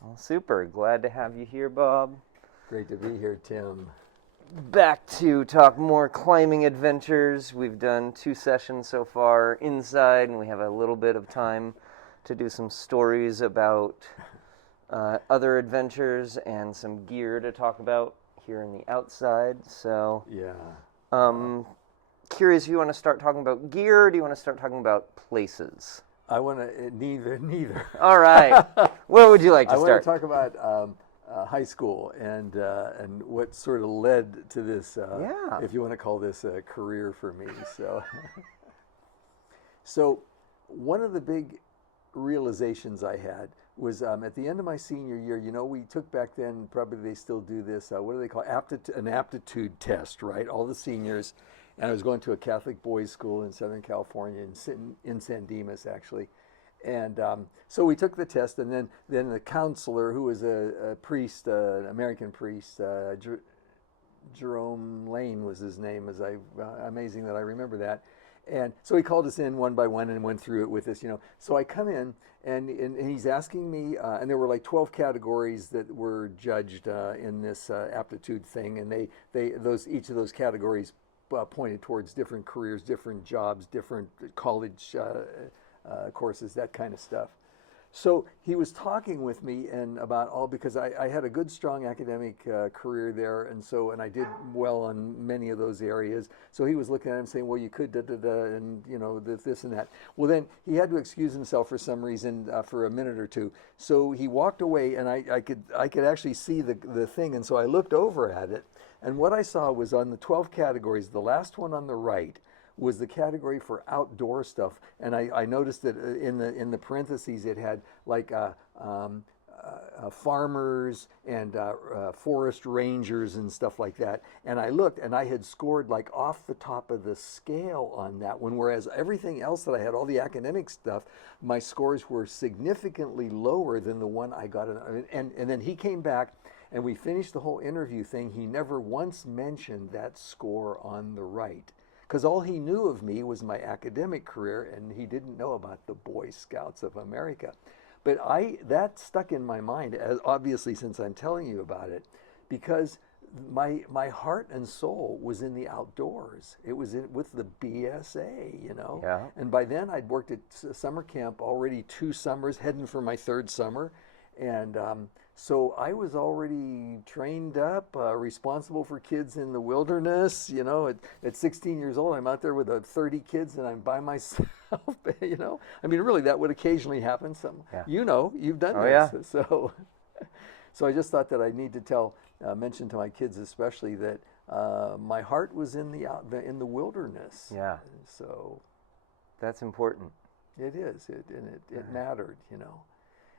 Well, super. Glad to have you here, Bob. Great to be here, Tim. Back to talk more climbing adventures. We've done 2 sessions so far inside, and we have a little bit of time to do some stories about other adventures and some gear to talk about here in the outside. So, Yeah. curious if you want to start talking about gear, or do you want to start talking about places? I want to neither. All right. Where would you like to I want start? to talk about high school and what sort of led to this. Yeah. If you want to call this a career for me. So one of the big realizations I had was at the end of my senior year. We took back then. Probably they still do this. What do they call an aptitude test, right? All the seniors. And I was going to a Catholic boys' school in Southern California, in San Dimas, actually. And so we took the test, and then the counselor, who was a priest, an American priest, Jerome Lane was his name. Amazing that I remember that. And so he called us in one by one and went through it with us. So I come in, and he's asking me, and there were like 12 categories that were judged in this aptitude thing, and each of those categories pointed towards different careers, different jobs, different college courses, that kind of stuff. So he was talking with me because I had a good, strong academic career there, and I did well on many of those areas. So he was looking at him saying, well, you could and this and that. Well, then he had to excuse himself for some reason for a minute or two. So he walked away, and I could actually see the thing, and so I looked over at it, and what I saw was on the 12 categories, the last one on the right was the category for outdoor stuff, and I noticed that in the parentheses it had like farmers and forest rangers and stuff like that. And I looked, and I had scored like off the top of the scale on that one, whereas everything else that I had, all the academic stuff, my scores were significantly lower than the one I got. And then he came back, and we finished the whole interview thing. He never once mentioned that score on the right, because all he knew of me was my academic career, and he didn't know about the Boy Scouts of America. But that stuck in my mind, obviously, since I'm telling you about it, because my heart and soul was in the outdoors. It was with the BSA. Yeah. And by then I'd worked at summer camp already 2 summers, heading for my 3rd summer, and so I was already trained up, responsible for kids in the wilderness. At 16 years old, I'm out there with 30 kids, and I'm by myself. I mean, really, that would occasionally happen. Yeah. You've done Oh, this. yeah. So I just thought that I need to mention to my kids especially that my heart was in the wilderness. Yeah. So That's important. it is. It mattered.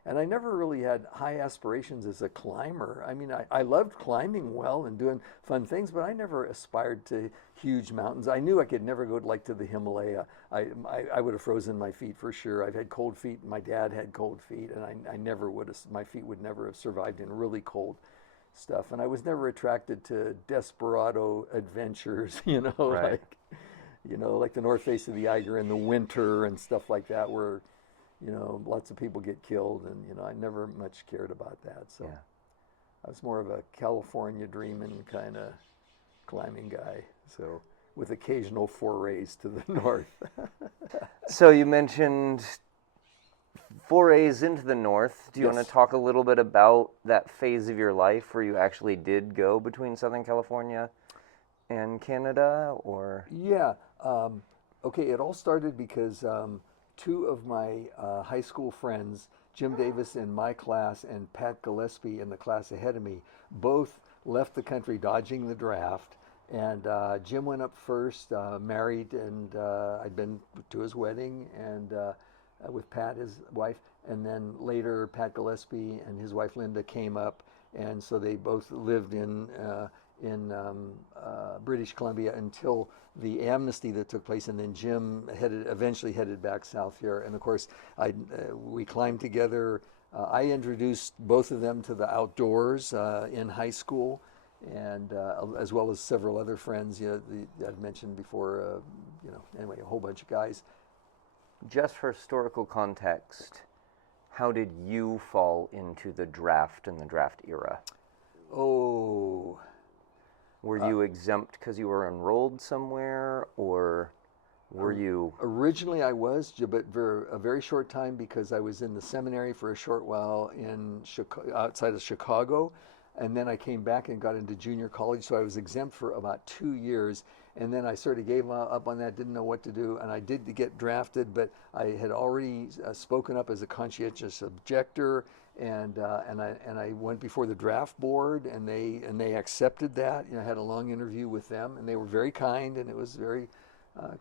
And I never really had high aspirations as a climber. I mean, I loved climbing well and doing fun things, but I never aspired to huge mountains. I knew I could never go to the Himalaya. I would have frozen my feet for sure. I've had cold feet. My dad had cold feet, and I never would have. My feet would never have survived in really cold stuff. And I was never attracted to desperado adventures. Right. Like the North Face of the Eiger in the winter and stuff like that, where lots of people get killed, and I never much cared about that. So Yeah. I was more of a California dreaming kind of climbing guy. So with occasional forays to the north. So you mentioned forays into the north. Do you want Yes. to talk a little bit about that phase of your life where you actually did go between Southern California and Canada, or? Yeah. Okay. It all started because 2 of my high school friends, Jim Davis in my class and Pat Gillespie in the class ahead of me, both left the country dodging the draft. And Jim went up first, married, and I'd been to his wedding, and with Pat, his wife. And then later, Pat Gillespie and his wife Linda came up, and so they both lived in British Columbia until the amnesty that took place, and then Jim eventually headed back south here. And of course, we climbed together. I introduced both of them to the outdoors in high school, and as well as several other friends. I'd mentioned before. Anyway, a whole bunch of guys. Just for historical context, how did you fall into the draft and the draft era? Oh, Were you exempt because you were enrolled somewhere, or were you? originally I was, but for a very short time because I was in the seminary for a short while in outside of Chicago, and then I came back and got into junior college, so I was exempt for about 2 years, and then I sort of gave up on that, didn't know what to do, and I did get drafted, but I had already spoken up as a conscientious objector, and I went before the draft board, and they accepted that. I had a long interview with them, and they were very kind, and it was very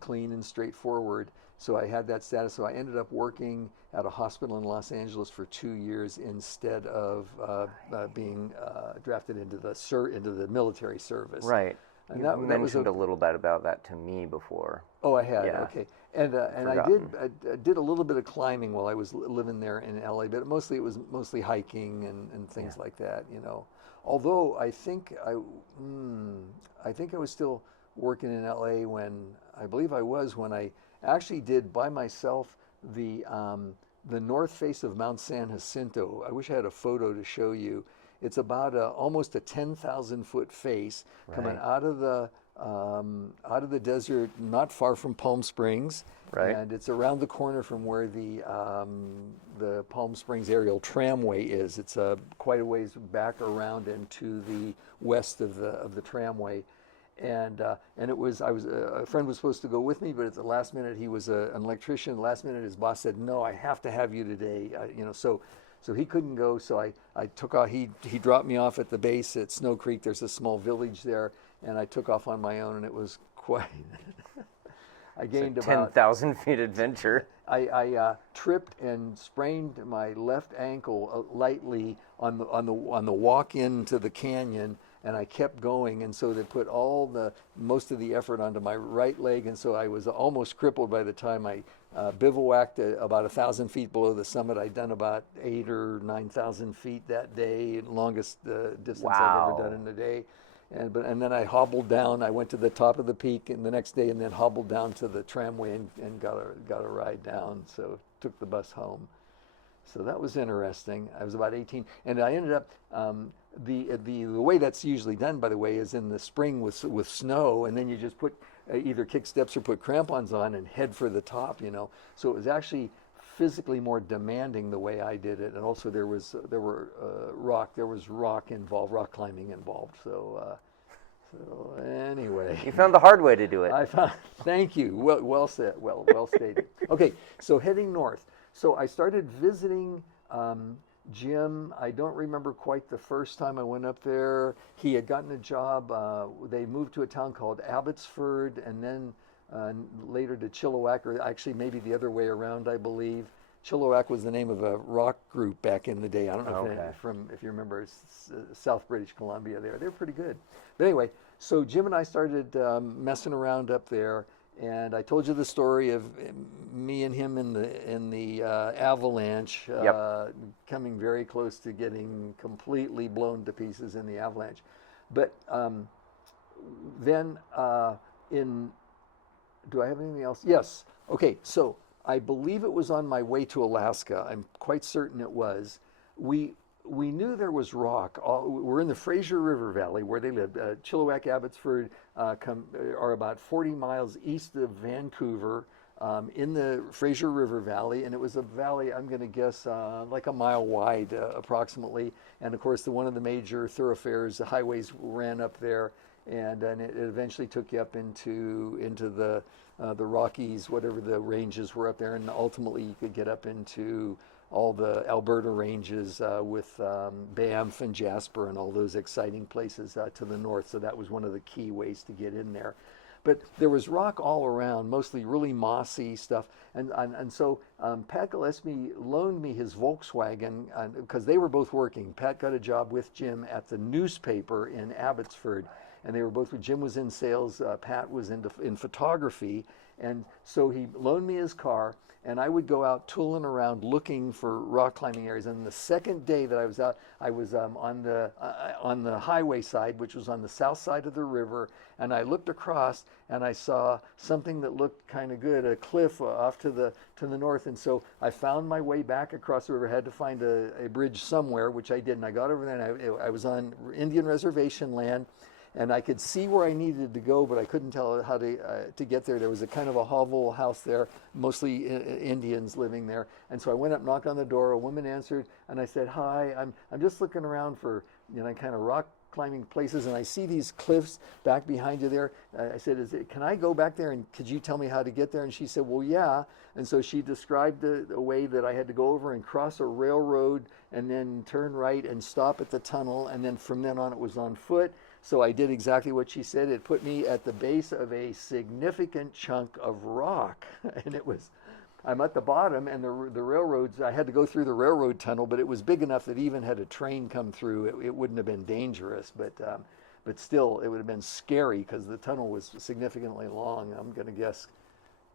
clean and straightforward. So I had that status. So I ended up working at a hospital in Los Angeles for 2 years instead of being drafted into the military service. Right. And You that mentioned a little bit about that to me before. Oh, I had. Yeah. Okay. And I did a little bit of climbing while I was living there in LA, but mostly it was mostly hiking and things like that. Although I think I was still working in LA when I believe I was when I actually did by myself the north face of Mount San Jacinto. I wish I had a photo to show you. It's about almost a 10,000-foot face coming out of the desert, not far from Palm Springs, Right. and it's around the corner from where the Palm Springs aerial tramway is. It's quite a ways back around and to the west of the tramway. And it was a friend was supposed to go with me, but at the last minute he was an electrician. The last minute his boss said, "No, I have to have you today." So he couldn't go. So I took off. He dropped me off at the base at Snow Creek. There's a small village there, and I took off on my own, and it was quite. I gained It's a about 10,000 feet adventure. I tripped and sprained my left ankle lightly on the walk into the canyon, and I kept going, and so they put most of the effort onto my right leg, and so I was almost crippled by the time I bivouacked about 1,000 feet below the summit. I'd done about 8,000 or 9,000 feet that day, longest distance I've ever done in a day. And then I hobbled down. I went to the top of the peak and the next day, and then hobbled down to the tramway and got a ride down. So took the bus home. So that was interesting. I was about 18, and I ended up the way that's usually done, by the way, is in the spring with snow, and then you just put either kick steps or put crampons on and head for the top. So it was actually physically more demanding the way I did it, and also there was rock involved, rock climbing involved. So anyway, You found the hard way to do it. Thank you. Well said. Well stated. Okay, so heading north. So I started visiting Jim. I don't remember quite the first time I went up there. He had gotten a job. They moved to a town called Abbotsford, and then later to Chilliwack, or actually maybe the other way around, I believe. Chilliwack was the name of a rock group back in the day. I don't know if you remember South British Columbia there. They're pretty good. But anyway, so Jim and I started messing around up there, and I told you the story of me and him in the avalanche, coming very close to getting completely blown to pieces in the avalanche. But then do I have anything else? Yes. Okay, so I believe it was on my way to Alaska. I'm quite certain it was. We knew there was rock. We're in the Fraser River Valley where they lived. Chilliwack, Abbotsford are about 40 miles east of Vancouver, in the Fraser River Valley, and it was a valley, I'm going to guess, like a mile wide approximately. And of course, one of the major thoroughfares, the highways ran up there, and it eventually took you up into the Rockies, whatever the ranges were up there, and ultimately you could get up into all the Alberta ranges with Banff and Jasper and all those exciting places to the north. So that was one of the key ways to get in there. But there was rock all around, mostly really mossy stuff. And so Pat Gillespie loaned me his Volkswagen because they were both working. Pat got a job with Jim at the newspaper in Abbotsford. And they were both, Jim was in sales, Pat was in photography. And so he loaned me his car. and I would go out tooling around looking for rock climbing areas. And the second day that I was out, I was on the highway side, which was on the south side of the river, and I looked across and I saw something that looked kind of good, a cliff off to the north. And so I found my way back across the river. Had to find a bridge somewhere, which I did, and I got over there, and I was on Indian reservation land. And I could see where I needed to go, but I couldn't tell how to get there. There was a kind of a hovel house there, mostly Indians living there. And so I went up, knocked on the door. A woman answered, and I said, "Hi, I'm just looking around for kind of rock climbing places, and I see these cliffs back behind you there." I said, "Can I go back there, and could you tell me how to get there?" And she said, "Well, yeah." And so she described the way that I had to go over and cross a railroad, and then turn right and stop at the tunnel, and then from then on it was on foot. So I did exactly what she said. It put me at the base of a significant chunk of rock, and I'm at the bottom, and the railroads, I had to go through the railroad tunnel, but it was big enough that even had a train come through, it wouldn't have been dangerous, but still, it would have been scary because the tunnel was significantly long. I'm going to guess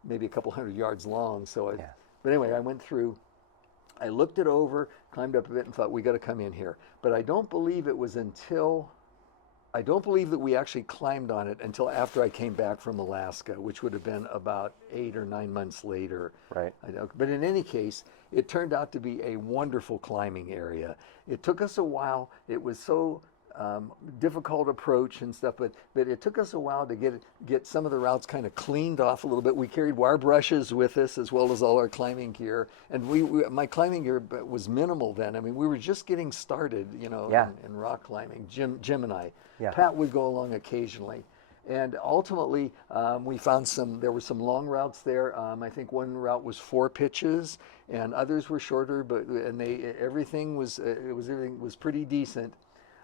maybe a couple hundred yards long. But anyway, I went through. I looked it over, climbed up a bit, and thought, we got to come in here. But I don't believe that we actually climbed on it until after I came back from Alaska, which would have been about 8 or 9 months later. Right. But in any case, it turned out to be a wonderful climbing area. It took us a while. It was so difficult approach and stuff, but it took us a while to get some of the routes kind of cleaned off a little bit. We carried wire brushes with us as well as all our climbing gear, and my climbing gear was minimal then. I mean, we were just getting started, in rock climbing. Jim and I. Yeah. Pat would go along occasionally. And ultimately, we found there were some long routes there. I think one route was 4 pitches, and others were shorter, everything was pretty decent.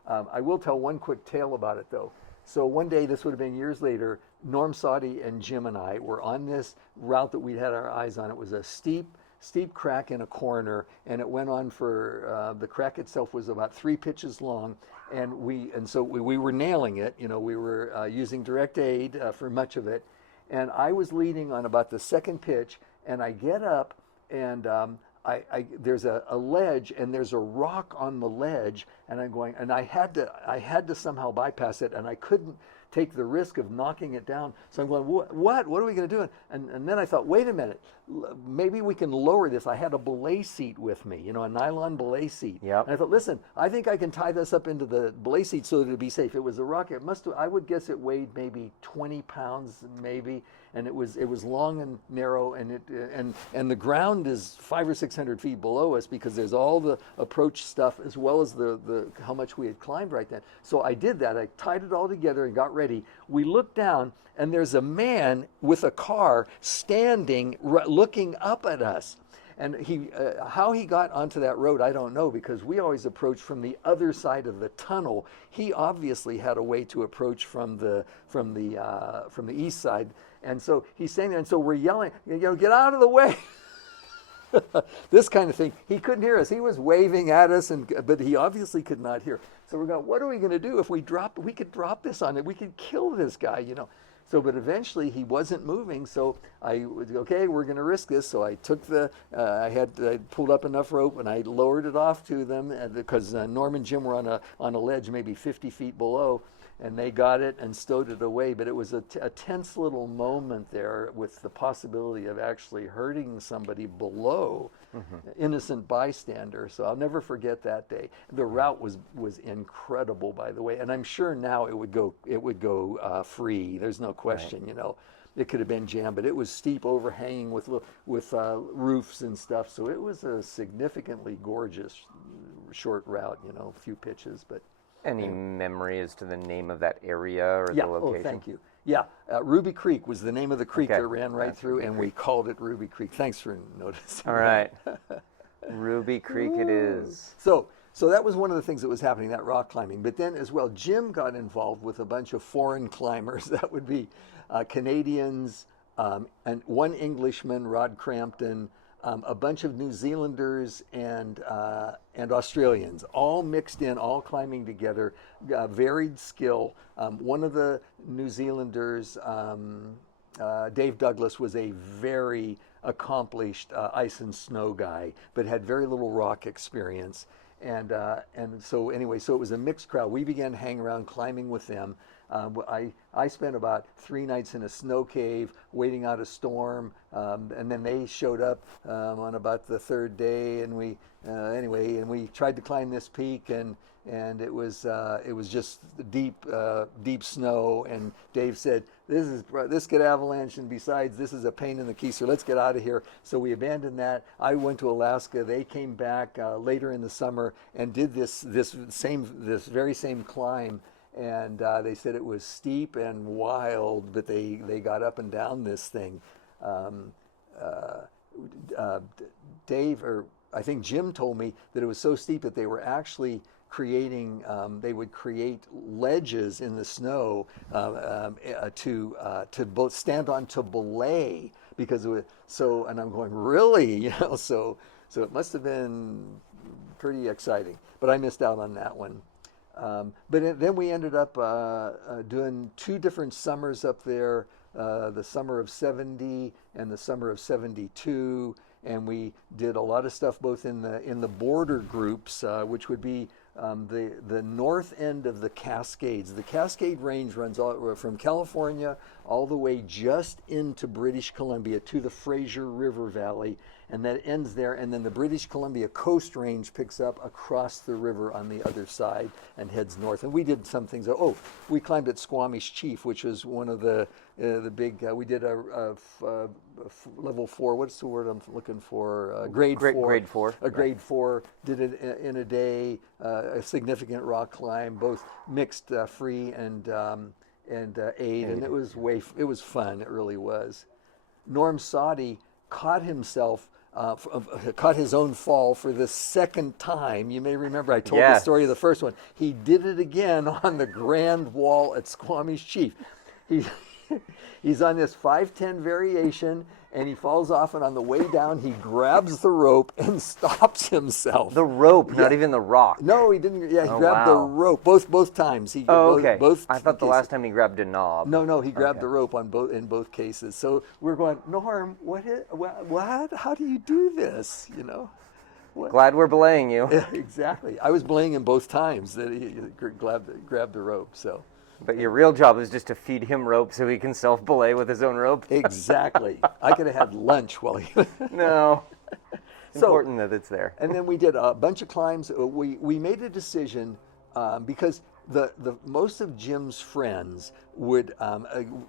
I will tell one quick tale about it, though. So one day, this would have been years later, Norm Soddy and Jim and I were on this route that we'd had our eyes on. It was a steep crack in a corner, and it went on for, the crack itself was about 3 pitches long, and so we were nailing it. We were using direct aid for much of it, and I was leading on about the second pitch, and I get up, and there's a ledge, and there's a rock on the ledge, and I'm going, and I had to somehow bypass it, and I couldn't take the risk of knocking it down. So I'm going, what are we going to do? And then I thought, wait a minute, maybe we can lower this. I had a belay seat with me, a nylon belay seat. Yep. And I thought, listen, I think I can tie this up into the belay seat so that it'd be safe. It was a rock. I would guess it weighed maybe 20 pounds, maybe. And it was long and narrow, and the ground is 500 or 600 feet below us because there's all the approach stuff as well as the how much we had climbed right then. So I did that. I tied it all together and got ready. We looked down, and there's a man with a car standing, looking up at us. And how he got onto that road, I don't know, because we always approached from the other side of the tunnel. He obviously had a way to approach from the east side. And so he's standing there, and so we're yelling, get out of the way. This kind of thing. He couldn't hear us. He was waving at us, but he obviously could not hear. So we're going, what are we going to do if we could drop this on it? We could kill this guy, So, but eventually he wasn't moving, so I was, okay, we're going to risk this. So I took I pulled up enough rope, and I lowered it off to them, because Norm and Jim were on a ledge maybe 50 feet below, and they got it and stowed it away. But it was a tense little moment there with the possibility of actually hurting somebody below, innocent bystander. So I'll never forget that day. The route was incredible, by the way, and I'm sure now it would go free. There's no question, right. It could have been jammed, but it was steep, overhanging with roofs and stuff. So it was a significantly gorgeous short route, a few pitches, but. Any memory as to the name of that area or the location? Oh, thank you. Yeah, Ruby Creek was the name of the creek that ran right through, and we called it Ruby Creek. Thanks for noticing. All right. Ruby Creek it is. So that was one of the things that was happening, that rock climbing. But then as well, Jim got involved with a bunch of foreign climbers. That would be Canadians, and one Englishman, Rod Crampton, a bunch of New Zealanders and Australians, all mixed in, all climbing together, varied skill. One of the New Zealanders, Dave Douglas, was a very accomplished ice and snow guy, but had very little rock experience. And so anyway, so it was a mixed crowd. We began to hang around climbing with them. I spent about 3 nights in a snow cave waiting out a storm, and then they showed up on about the 3rd day, and we tried to climb this peak, and it was just deep snow. And Dave said, this could avalanche, and besides, this is a pain in the keister. Let's get out of here. So we abandoned that. I went to Alaska. They came back later in the summer and did this very same climb. And they said it was steep and wild, but they got up and down this thing. Dave, or I think Jim, told me that it was so steep that they were actually creating, they would create ledges in the snow to both stand on to belay, because it was so. And I'm going, really, so it must have been pretty exciting. But I missed out on that one. Then we ended up doing 2 different summers up there, the summer of 70 and the summer of 72, and we did a lot of stuff both in the border groups, which would be the north end of the Cascades. The Cascade Range runs from California all the way just into British Columbia to the Fraser River Valley, and that ends there. And then the British Columbia Coast Range picks up across the river on the other side and heads north. And we did some things. Oh, we climbed at Squamish Chief, which was one of the big. We did a level 4. What's the word I'm looking for? Grade 4. Grade 4. A grade 4. Did it in a day. A significant rock climb, both mixed free and aid, and it was fun. It really was. Norm Soddy caught himself. Caught his own fall for the 2nd time. You may remember I told the story of the first one. He did it again on the Grand Wall at Squamish Chief. He's on this 5'10" variation, and he falls off, and on the way down, he grabs the rope and stops himself. The rope, not even the rock. No, he didn't. Yeah, he grabbed the rope both times. Okay. Both I thought the last time he grabbed a knob. No, he grabbed the rope in both cases. So we're going, Norm, what? How do you do this? Glad we're belaying you. Yeah, exactly. I was belaying him both times that he grabbed the rope. So. But your real job is just to feed him rope so he can self-belay with his own rope. Exactly. I could have had lunch while he was... No. It's important that it's there. And then we did a bunch of climbs. We made a decision because the most of Jim's friends would,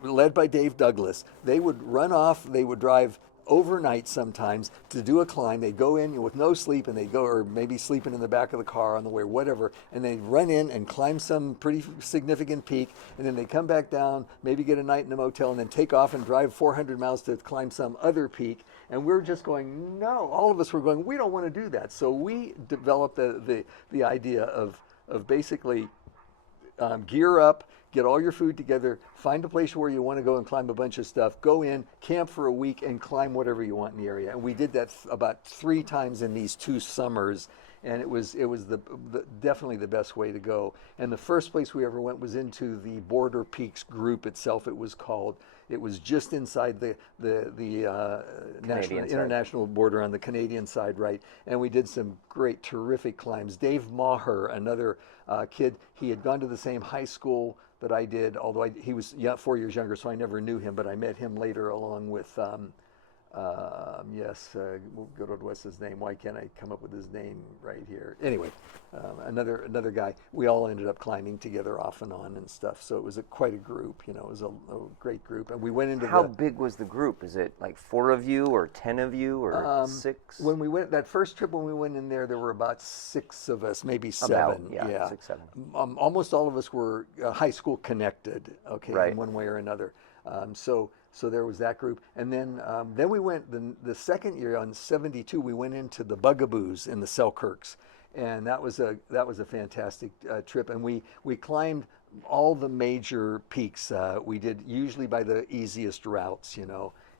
led by Dave Douglas, they would run off, they would drive overnight sometimes to do a climb. They'd go in with no sleep, and they'd go, or maybe sleeping in the back of the car on the way, whatever, and they'd run in and climb some pretty significant peak, and then they'd come back down, maybe get a night in a motel, and then take off and drive 400 miles to climb some other peak. And we're just going, no, all of us were going, we don't want to do that. So we developed the idea of basically gear up, get all your food together, find a place where you want to go and climb a bunch of stuff, go in, camp for a week, and climb whatever you want in the area. And we did that about 3 times in these 2 summers, and it was definitely the best way to go. And the first place we ever went was into the Border Peaks group itself. It was called. It was just inside the international border on the Canadian side, right? And we did some great, terrific climbs. Dave Maher, another kid, he had gone to the same high school that I did, although he was 4 years younger, so I never knew him, but I met him later along with, good old what's his name? Why can't I come up with his name right here? Anyway, another guy. We all ended up climbing together off and on and stuff, so it was quite a group. It was a great group, and we went into How big was the group? Is it like 4 of you, or 10 of you, or 6? When we went that first trip, when we went in there were about 6 of us, maybe 7. About, 6, 7. Almost all of us were high school connected, right. In one way or another. So there was that group, and then we went the second year on 72. We went into the Bugaboos in the Selkirks, and that was a fantastic trip. And we climbed all the major peaks. We did usually by the easiest routes,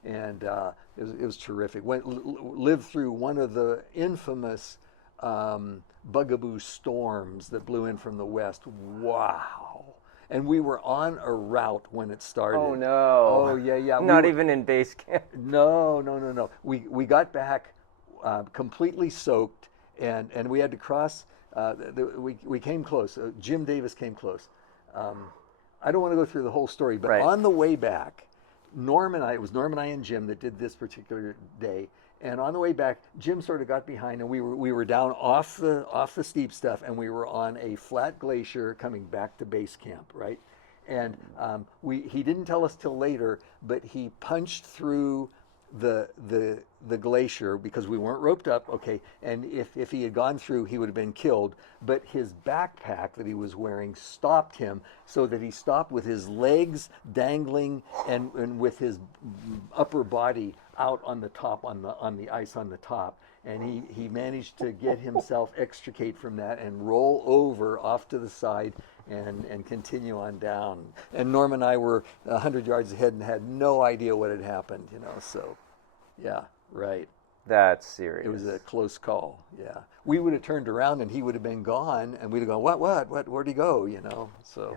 and it was terrific. Lived through one of the infamous Bugaboo storms that blew in from the west. Wow. And we were on a route when it started. Oh no. Oh yeah. Not even in base camp. No. We got back completely soaked, and we had to cross. We came close. Jim Davis came close. I don't want to go through the whole story, but Right. on the way back, it was Norm and I and Jim that did this particular day. And on the way back, Jim sort of got behind, and we were down off the steep stuff, and we were on a flat glacier coming back to base camp, right? And he didn't tell us till later, but he punched through the glacier because we weren't roped up, okay, and if he had gone through, he would have been killed. But his backpack that he was wearing stopped him, so that he stopped with his legs dangling and with his upper body out on the top, on the ice on the top. And he managed to get himself extricate from that and roll over off to the side and continue on down. And Norm and I were 100 yards ahead and had no idea what had happened, so yeah, right. That's serious. It was a close call, yeah. We would have turned around and he would have been gone, and we'd have gone, what, where'd he go, so.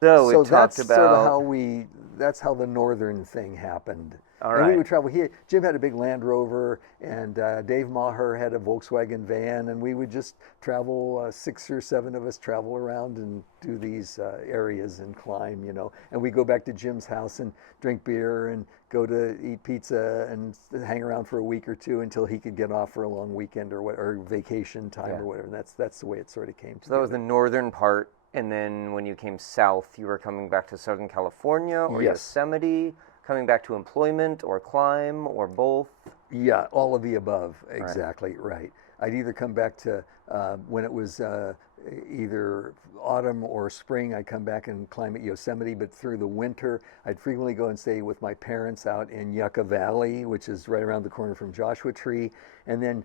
So we So talked that's about sort of that's how the northern thing happened. All And we right. would travel. Jim had a big Land Rover, and Dave Maher had a Volkswagen van, and we would just travel, 6 or 7 of us travel around and do these areas and climb, And we go back to Jim's house and drink beer and go to eat pizza and hang around for a week or two until he could get off for a long weekend or vacation time or whatever. And that's the way it sort of came So that was together. the northern part, and then when you came south, you were coming back to Southern California or Yes. Yosemite, coming back to employment or climb or both. Yeah, all of the above. Exactly, right. I'd either come back to, when it was either autumn or spring, I'd come back and climb at Yosemite, but through the winter, I'd frequently go and stay with my parents out in Yucca Valley, which is right around the corner from Joshua Tree. And then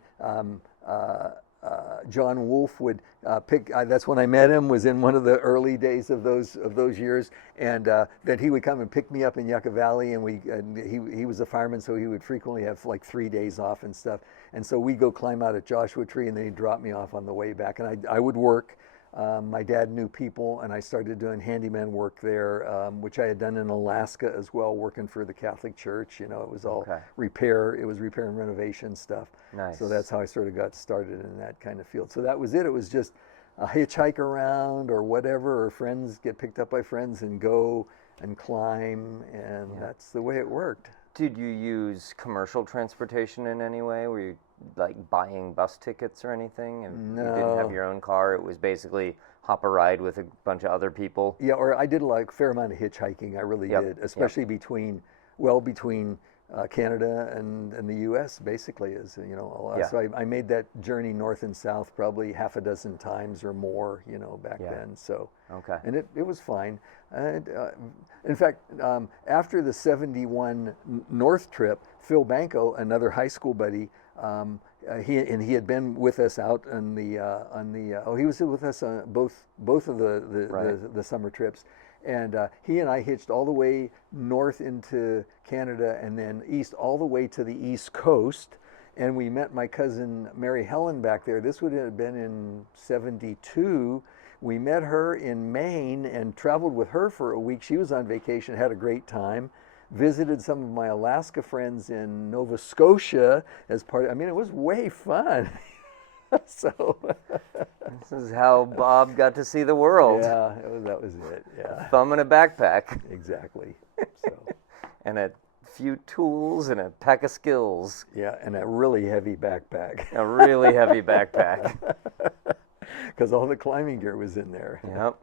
John Wolfe would pick. That's when I met him. Was in one of the early days of those years, and then he would come and pick me up in Yucca Valley, and he was a fireman, so he would frequently have like 3 days off and stuff. And so we'd go climb out at Joshua Tree, and then he'd drop me off on the way back, and I would work. My dad knew people, and I started doing handyman work there, which I had done in Alaska as well, working for the Catholic Church. It was all repair. It was repair and renovation stuff. Nice. So that's how I sort of got started in that kind of field. So that was it. It was just a hitchhike around or whatever, or friends get picked up by friends and go and climb, and that's the way it worked. Did you use commercial transportation in any way? Were you like buying bus tickets or anything? And No. You didn't have your own car. It was basically hop a ride with a bunch of other people. Yeah, or I did a fair amount of hitchhiking. I really did, especially between Canada and the U.S. basically is a lot. Yeah. So I made that journey north and south probably half a dozen times or more, back then. So and it was fine. And, in fact, after the '71 North trip, Phil Banco, another high school buddy, he had been with us out on he was with us on both of the summer trips. And he and I hitched all the way north into Canada and then east all the way to the East Coast. And we met my cousin Mary Helen back there. This would have been in '72. We met her in Maine and traveled with her for a week. She was on vacation, had a great time. Visited some of my Alaska friends in Nova Scotia as it was way fun. So This is how Bob got to see the world. yeah, that was it. Yeah, Thumb in a backpack exactly. So and a few tools and a pack of skills. yeah, and a really heavy backpack A really heavy backpack. because all the climbing gear was in there. Yep.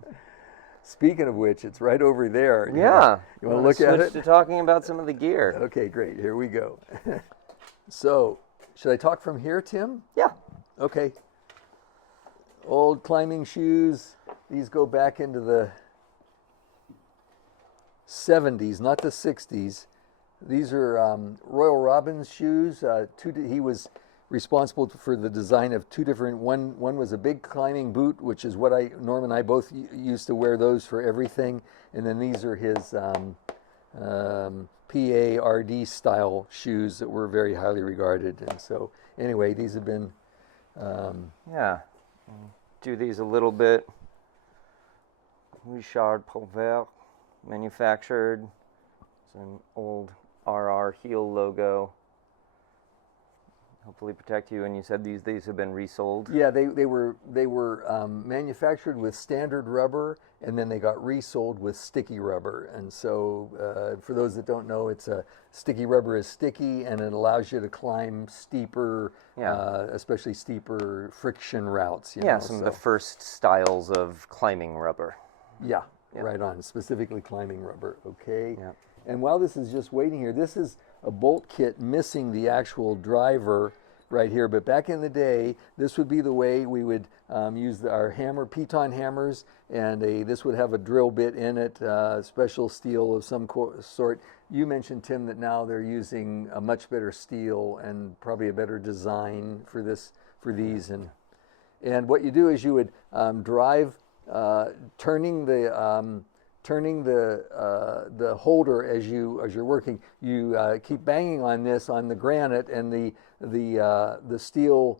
Speaking of which, it's right over there. Yeah. You want to look at switch it? to talking about some of the gear. Okay, great. Here we go. So, should I talk from here, Tim? Yeah. Okay. Old climbing shoes. These go back into the 70s, not the 60s. These are Royal Robbins shoes. He was responsible for the design of two different. One was a big climbing boot, which is what Norm and I both used to wear those for everything. And then these are his PARD style shoes that were very highly regarded. And so, anyway, these have been. Yeah. Do these a little bit Richard Pulver manufactured. It's an old RR heel logo. Hopefully protect you. And you said these have been resold. Yeah, they were manufactured with standard rubber, and then they got resold with sticky rubber. And so, for those that don't know, it's a sticky rubber is sticky, and it allows you to climb steeper, especially steeper friction routes. Some of the first styles of climbing rubber. Yeah, right on. Specifically climbing rubber. Okay. Yeah. And while this is just waiting here, this is a bolt kit missing the actual driver right here. But back in the day, this would be the way we would use our piton hammers, and this would have a drill bit in it, special steel of some sort. You mentioned, Tim, that now they're using a much better steel and probably a better design for these. And what you do is you would drive, turning the holder as you're working. You keep banging on the granite, and the steel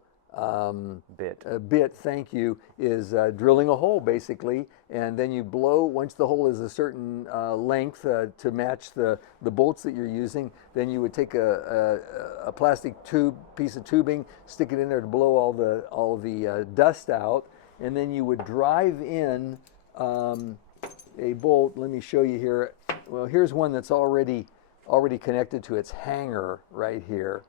bit, thank you, is drilling a hole basically, and then you blow once the hole is a certain length to match the bolts that you're using. Then you would take a plastic piece of tubing, stick it in there to blow all the dust out, and then you would drive in a bolt. Let me show you here. Well, here's one that's already connected to its hanger right here.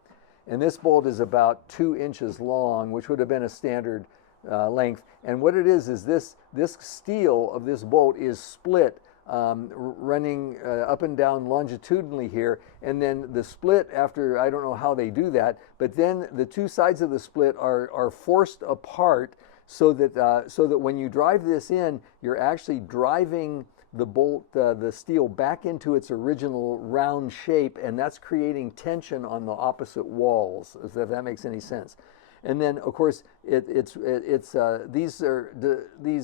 And this bolt is about 2 inches long, which would have been a standard length. And what it is this steel of this bolt is split, running up and down longitudinally here. And then the split, after, I don't know how they do that, but then the two sides of the split are forced apart, so that when you drive this in, you're actually driving the bolt, the steel, back into its original round shape, and that's creating tension on the opposite walls, if that makes any sense. And then, of course, these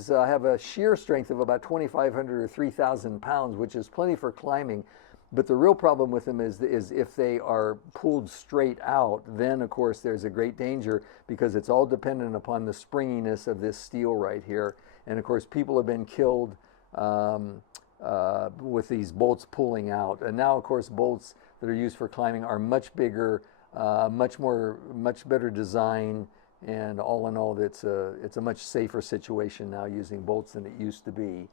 have a shear strength of about 2,500 or 3,000 pounds, which is plenty for climbing. But the real problem with them is if they are pulled straight out, then of course there's a great danger, because it's all dependent upon the springiness of this steel right here. And of course people have been killed with these bolts pulling out. And now of course bolts that are used for climbing are much bigger, much better design, and all in all it's a much safer situation now using bolts than it used to be.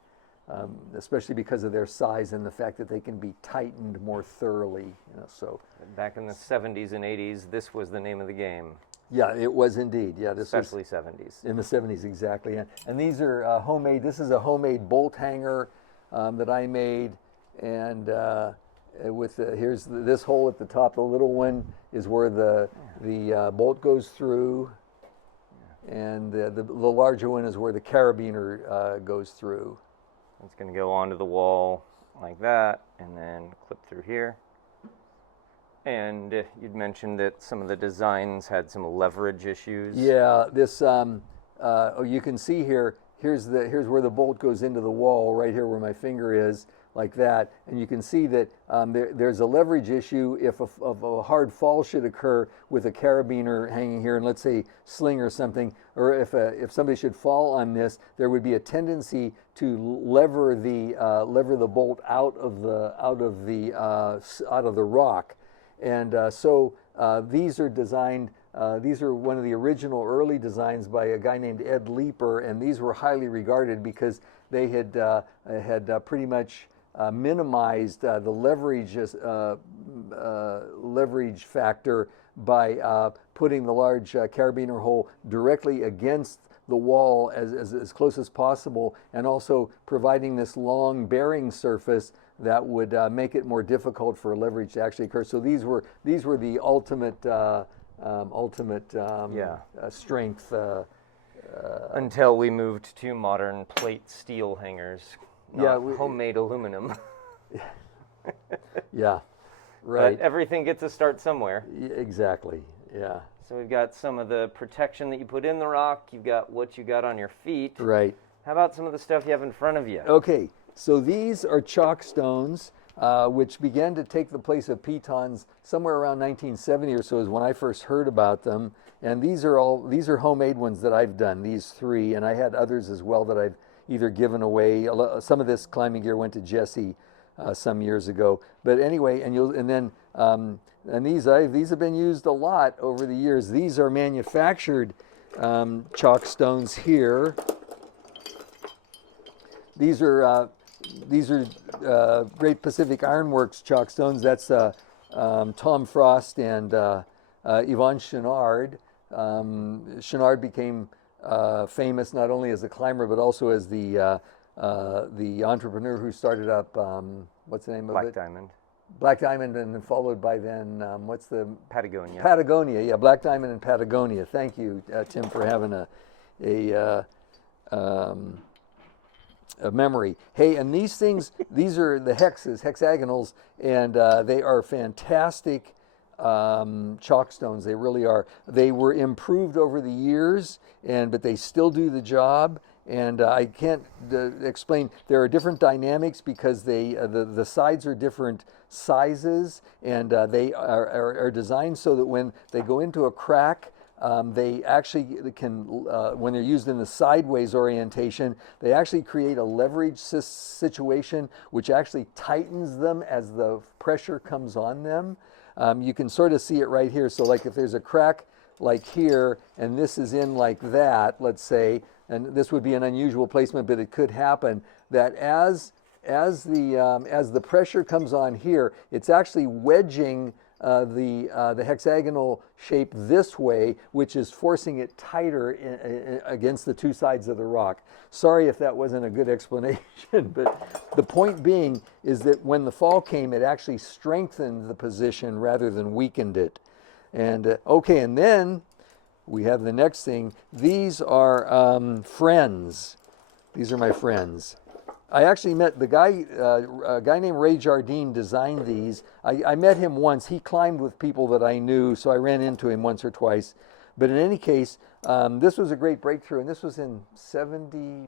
Especially because of their size and the fact that they can be tightened more thoroughly. So back in the 70s and 80s, this was the name of the game. Yeah, it was indeed. Yeah, especially 70s. In the 70s, exactly. And these are homemade. This is a homemade bolt hanger that I made, and here's this hole at the top. The little one is where the bolt goes through, and the larger one is where the carabiner goes through. It's going to go onto the wall like that, and then clip through here. And you'd mentioned that some of the designs had some leverage issues. Yeah, this you can see here. Here's where the bolt goes into the wall, right here where my finger is, like that. And you can see that there's a leverage issue if a hard fall should occur with a carabiner hanging here, and let's say sling or something, or if somebody should fall on this, there would be a tendency to lever the bolt out of the rock. And so these are designed. These are one of the original early designs by a guy named Ed Leeper, and these were highly regarded because they had pretty much minimized the leverage factor by putting the large carabiner hole directly against the wall as close as possible, and also providing this long bearing surface that would make it more difficult for leverage to actually occur. So these were the ultimate strength. Until we moved to modern plate steel hangers, homemade aluminum. Yeah, right. But everything gets a start somewhere. Exactly. Yeah. So we've got some of the protection that you put in the rock. You've got what you got on your feet. Right. How about some of the stuff you have in front of you? Okay. So these are chalk stones, which began to take the place of pitons somewhere around 1970 or so is when I first heard about them. And these are homemade ones that I've done, these three, and I had others as well that I've either given away. Some of this climbing gear went to Jesse some years ago. But anyway, and these have been used a lot over the years. These are manufactured chalk stones here. These are Great Pacific Ironworks chalk stones. That's Tom Frost and Yvon Chouinard. Chouinard became famous not only as a climber but also as the entrepreneur who started up what's the name of it? Black Diamond. Black Diamond, and then followed by then what's the Patagonia. Patagonia, yeah, Black Diamond and Patagonia. Thank you, Tim, for having a memory. Hey, and these things, these are the hexagonals, and they are fantastic chalk stones. They really are. They were improved over the years, but they still do the job. And I can't explain. There are different dynamics because the sides are different sizes, and they are designed so that when they go into a crack, they actually can, when they're used in the sideways orientation, they actually create a leverage situation which actually tightens them as the pressure comes on them. You can sort of see it right here. So like if there's a crack like here, and this is in like that, let's say, and this would be an unusual placement, but it could happen, that as the pressure comes on here, it's actually wedging the hexagonal shape this way, which is forcing it tighter against the two sides of the rock. Sorry if that wasn't a good explanation, but the point being is that when the fall came, it actually strengthened the position rather than weakened it. And okay, and then we have the next thing. These are friends. These are my friends. I actually met the guy, a guy named Ray Jardine designed these. I met him once. He climbed with people that I knew, so I ran into him once or twice. But in any case, this was a great breakthrough, and this was in 78?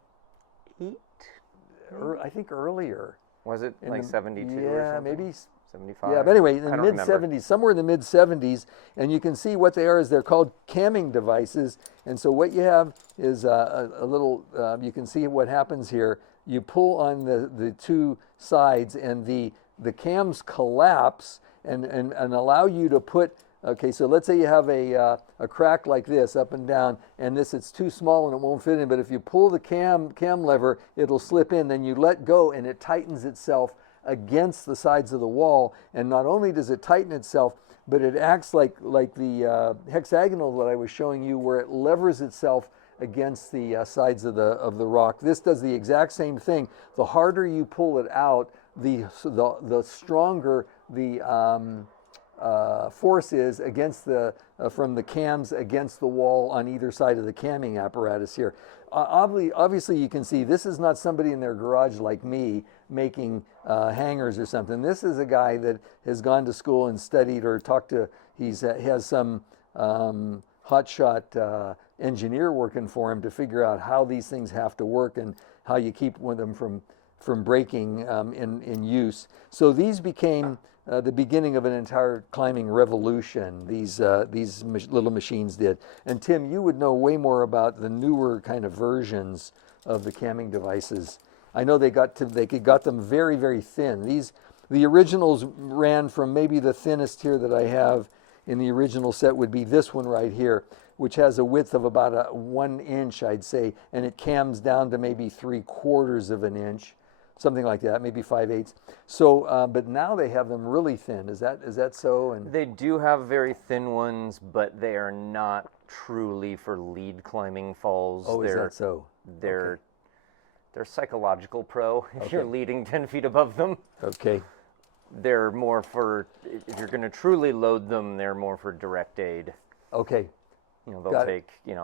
I think earlier. Was it like 72 or yeah, something? maybe 75? Yeah, but anyway, in the I don't mid-70s, somewhere in the mid-70s, and you can see what they are is they're called camming devices. And so what you have is a little, you can see what happens here. You pull on the two sides, and the cams collapse and allow you to put, okay, so let's say you have a crack like this up and down, and it's too small and it won't fit in, but if you pull the cam lever, it'll slip in, then you let go and it tightens itself against the sides of the wall. And not only does it tighten itself, but it acts like the hexagonal that I was showing you, where it levers itself against the sides of the rock. This does the exact same thing. The harder you pull it out, the stronger the force is against from the cams against the wall on either side of the camming apparatus here. Obviously, you can see this is not somebody in their garage like me making hangers or something. This is a guy that has gone to school and studied or talked to. He has some hotshot engineer working for him to figure out how these things have to work and how you keep them from breaking in use. So these became the beginning of an entire climbing revolution. These little machines did. And Tim, you would know way more about the newer kind of versions of the camming devices. I know they got them very, very thin. The originals ran from, maybe the thinnest here that I have in the original set would be this one right here, which has a width of about 1 inch, I'd say, and it cams down to maybe 3/4 of an inch. Something like that, maybe 5/8. So, but now they have them really thin. Is that so? And they do have very thin ones, but they are not truly for lead climbing falls. Oh, is that so? They're psychological pro if Okay. you're leading 10 feet above them. Okay. They're more for, if you're going to truly load them, they're more for direct aid. Okay. They'll Got it. take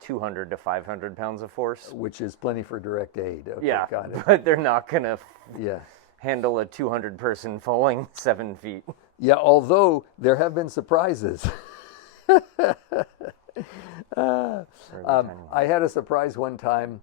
200 to 500 pounds of force. Which is plenty for direct aid. Okay, Yeah, got it. but they're not going to Yeah. handle a 200 person falling 7 feet. Yeah, although there have been surprises. I had a surprise one time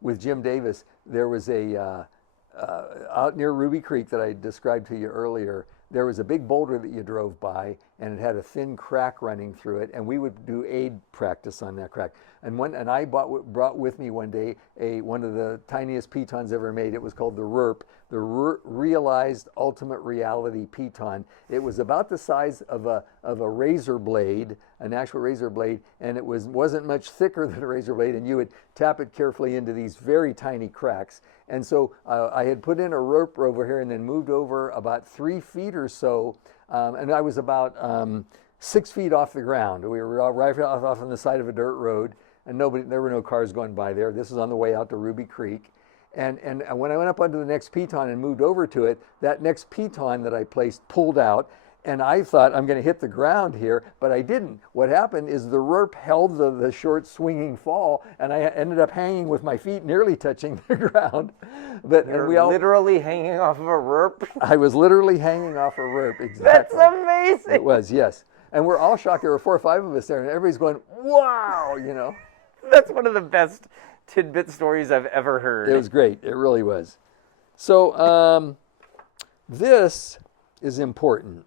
with Jim Davis. There was out near Ruby Creek that I described to you earlier. There was a big boulder that you drove by, and it had a thin crack running through it, and we would do aid practice on that crack. And I brought with me one day one of the tiniest pitons ever made. It was called the RURP, the Realized Ultimate Reality Piton. It was about the size of a razor blade, an actual razor blade, and it wasn't much thicker than a razor blade, and you would tap it carefully into these very tiny cracks. And so I had put in a rope over here and then moved over about 3 feet or so, and I was about 6 feet off the ground. We were right off on the side of a dirt road, and there were no cars going by there. This was on the way out to Ruby Creek. And when I went up onto the next piton and moved over to it, that next piton that I placed pulled out, and I thought I'm going to hit the ground here, but I didn't. What happened is the rope held the short swinging fall, and I ended up hanging with my feet nearly touching the ground. But You're literally hanging off of a rope? I was literally hanging off a rope, exactly. That's amazing! It was, yes. And we're all shocked. There were 4 or 5 of us there, and everybody's going, wow, you know. That's one of the best tidbit stories I've ever heard. It was great. It really was. So this is important.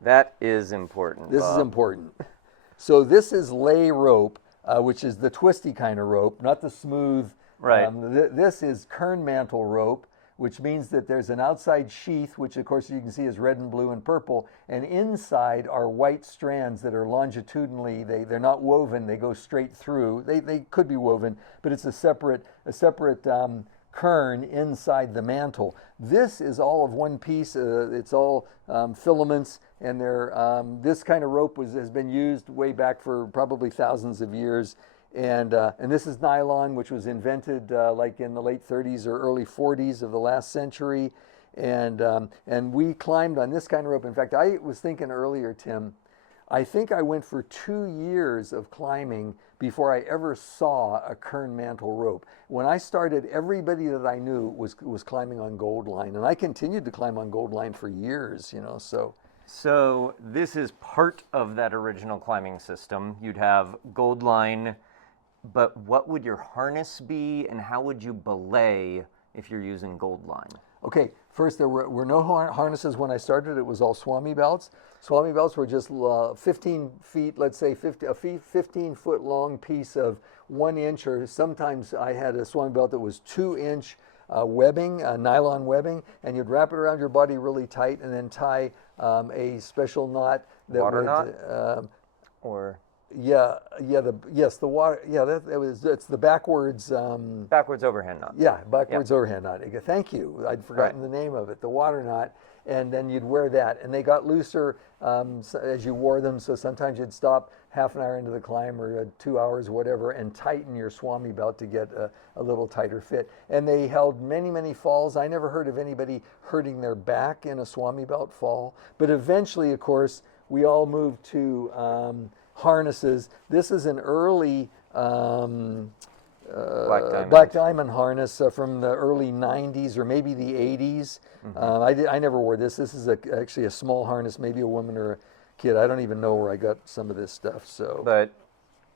That is important. This is important. So this is lay rope, which is the twisty kind of rope, not the smooth. Right. This is kern mantle rope, which means that there's an outside sheath, which of course you can see is red and blue and purple, and inside are white strands that are longitudinally, they're not woven, they go straight through. They could be woven, but it's a separate kern inside the mantle. This is all of one piece. It's all filaments, and this kind of rope has been used way back for probably thousands of years. And this is nylon, which was invented like in the late 30s or early 40s of the last century. And we climbed on this kind of rope. In fact, I was thinking earlier, Tim, I think I went for 2 years of climbing before I ever saw a kern mantle rope. When I started, everybody that I knew was climbing on Gold Line, and I continued to climb on Gold Line for years, you know, so. So this is part of that original climbing system. You'd have Gold Line, but what would your harness be, and how would you belay if you're using Gold Line? Okay, first there were no harnesses when I started. It was all Swami belts. Swami belts were just 15 feet, let's say 15-foot long piece of 1 inch, or sometimes I had a Swami belt that was 2-inch webbing, nylon webbing, and you'd wrap it around your body really tight and then tie a special knot. Water knot? Or... Yes, the water. Yeah, it's the backwards. Backwards overhand knot. Yeah, backwards overhand knot. Thank you. I'd forgotten the name of it. The water knot, and then you'd wear that, and they got looser as you wore them. So sometimes you'd stop half an hour into the climb or 2 hours, whatever, and tighten your Swami belt to get a little tighter fit. And they held many, many falls. I never heard of anybody hurting their back in a Swami belt fall. But eventually, of course, we all moved to harnesses. This is an early black diamond harness from the early 90s or maybe the 80s. Mm-hmm. I never wore this. This is actually a small harness, maybe a woman or a kid. I don't even know where I got some of this stuff. So, but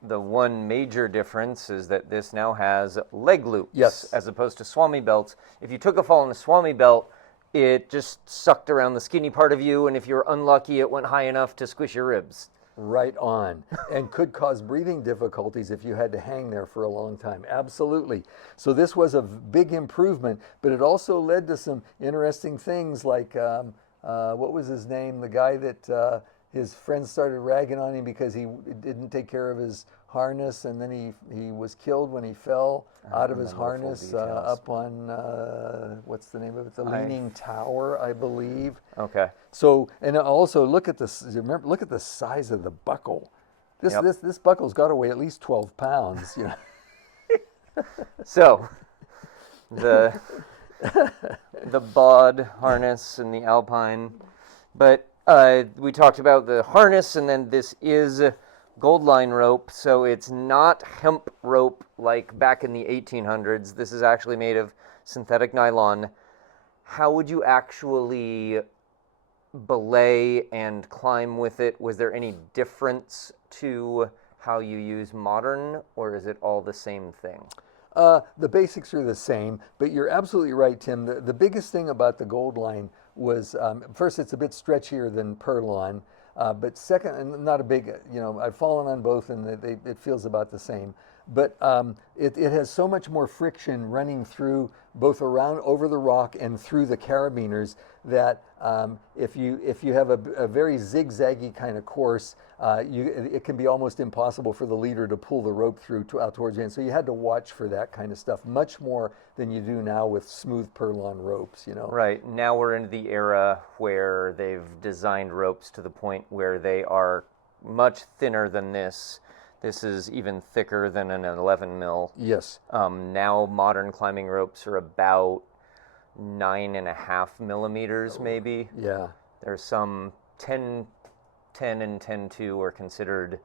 the one major difference is that this now has leg loops, yes, as opposed to Swami belts. If you took a fall in a Swami belt, it just sucked around the skinny part of you, and if you were unlucky, it went high enough to squish your ribs. Right on, and could cause breathing difficulties if you had to hang there for a long time. Absolutely. So this was a big improvement, but it also led to some interesting things like, what was his name? The guy that his friends started ragging on him because he didn't take care of his harness, and then he was killed when he fell out of his harness up on, what's the name of it? The Leaning Tower, I believe. Okay. So, and also look at this. Remember, look at the size of the buckle. This buckle's got to weigh at least 12 pounds. You know. So, the bod harness and the Alpine, but we talked about the harness, and then this is Gold Line rope, so it's not hemp rope like back in the 1800s. This is actually made of synthetic nylon. How would you actually belay and climb with it? Was there any difference to how you use modern, or is it all the same thing? The basics are the same, but you're absolutely right, Tim. The biggest thing about the Gold Line was, first, it's a bit stretchier than Perlon. But second, and not a big, I've fallen on both, and it feels about the same. But it has so much more friction running through both around over the rock and through the carabiners that if you have a very zigzaggy kind of course, it can be almost impossible for the leader to pull the rope through out towards the end. So you had to watch for that kind of stuff much more than you do now with smooth purlon ropes. Right. Now we're in the era where they've designed ropes to the point where they are much thinner than this. This is even thicker than an 11 mil. Yes. Now modern climbing ropes are about 9.5 millimeters, maybe. Yeah. There's some 10 and 10.2 are considered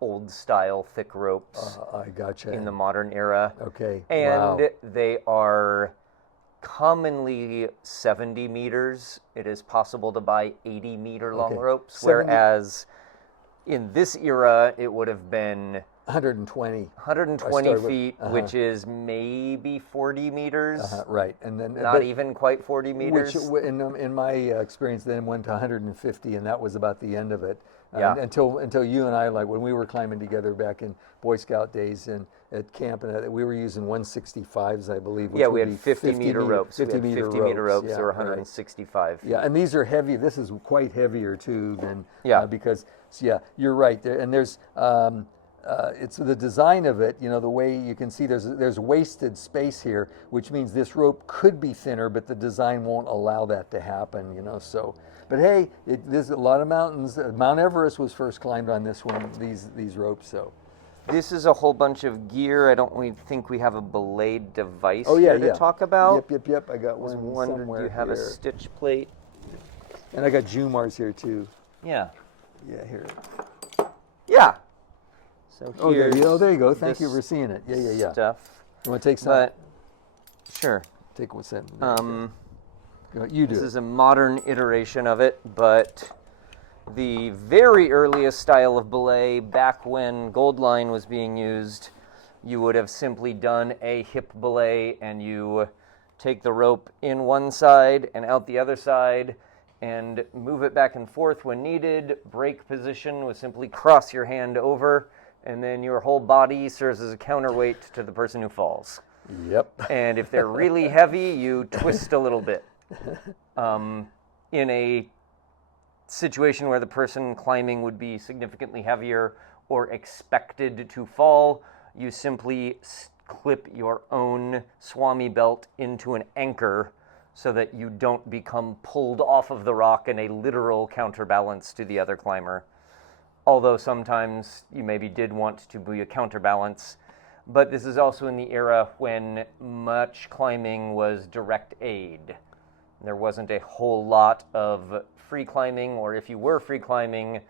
old style thick ropes. I gotcha. In the modern era. Okay. And wow. they are commonly 70 meters. It is possible to buy 80-meter long ropes, 70. whereas in this era, it would have been 120 feet, which is maybe 40 meters. Right, and then not even quite 40 meters. Which, in my experience, then went to 150, and that was about the end of it. Yeah. Until you and I, like when we were climbing together back in Boy Scout days and at camp, and we were using 165s, I believe. Which we had 50-meter ropes. 50-meter ropes, or 165 feet. Yeah, and these are heavy. This is quite heavier too than because you're right. And there's it's the design of it. The way you can see there's wasted space here, which means this rope could be thinner, but the design won't allow that to happen. So. But hey, there's a lot of mountains. Mount Everest was first climbed on this one. These ropes. So. This is a whole bunch of gear. I don't think we have a belay device to talk about. Yep. I got one somewhere. Do you have here. a stitch plate? And I got Jumars here too. Yeah. Yeah, here. Yeah. So there you go. Thank you for seeing it. Yeah. Stuff. You want to take some? Sure. Take what's that? You do. This is a modern iteration of it, but the very earliest style of belay, back when gold line was being used, you would have simply done a hip belay, and you take the rope in one side and out the other side and move it back and forth when needed. Break position was simply cross your hand over, and then your whole body serves as a counterweight to the person who falls. Yep. And if they're really heavy, you twist a little bit. In a situation where the person climbing would be significantly heavier or expected to fall, you simply clip your own swami belt into an anchor so that you don't become pulled off of the rock in a literal counterbalance to the other climber. Although sometimes you maybe did want to be a counterbalance. But this is also in the era when much climbing was direct aid. There wasn't a whole lot of free climbing, or if you were free climbing,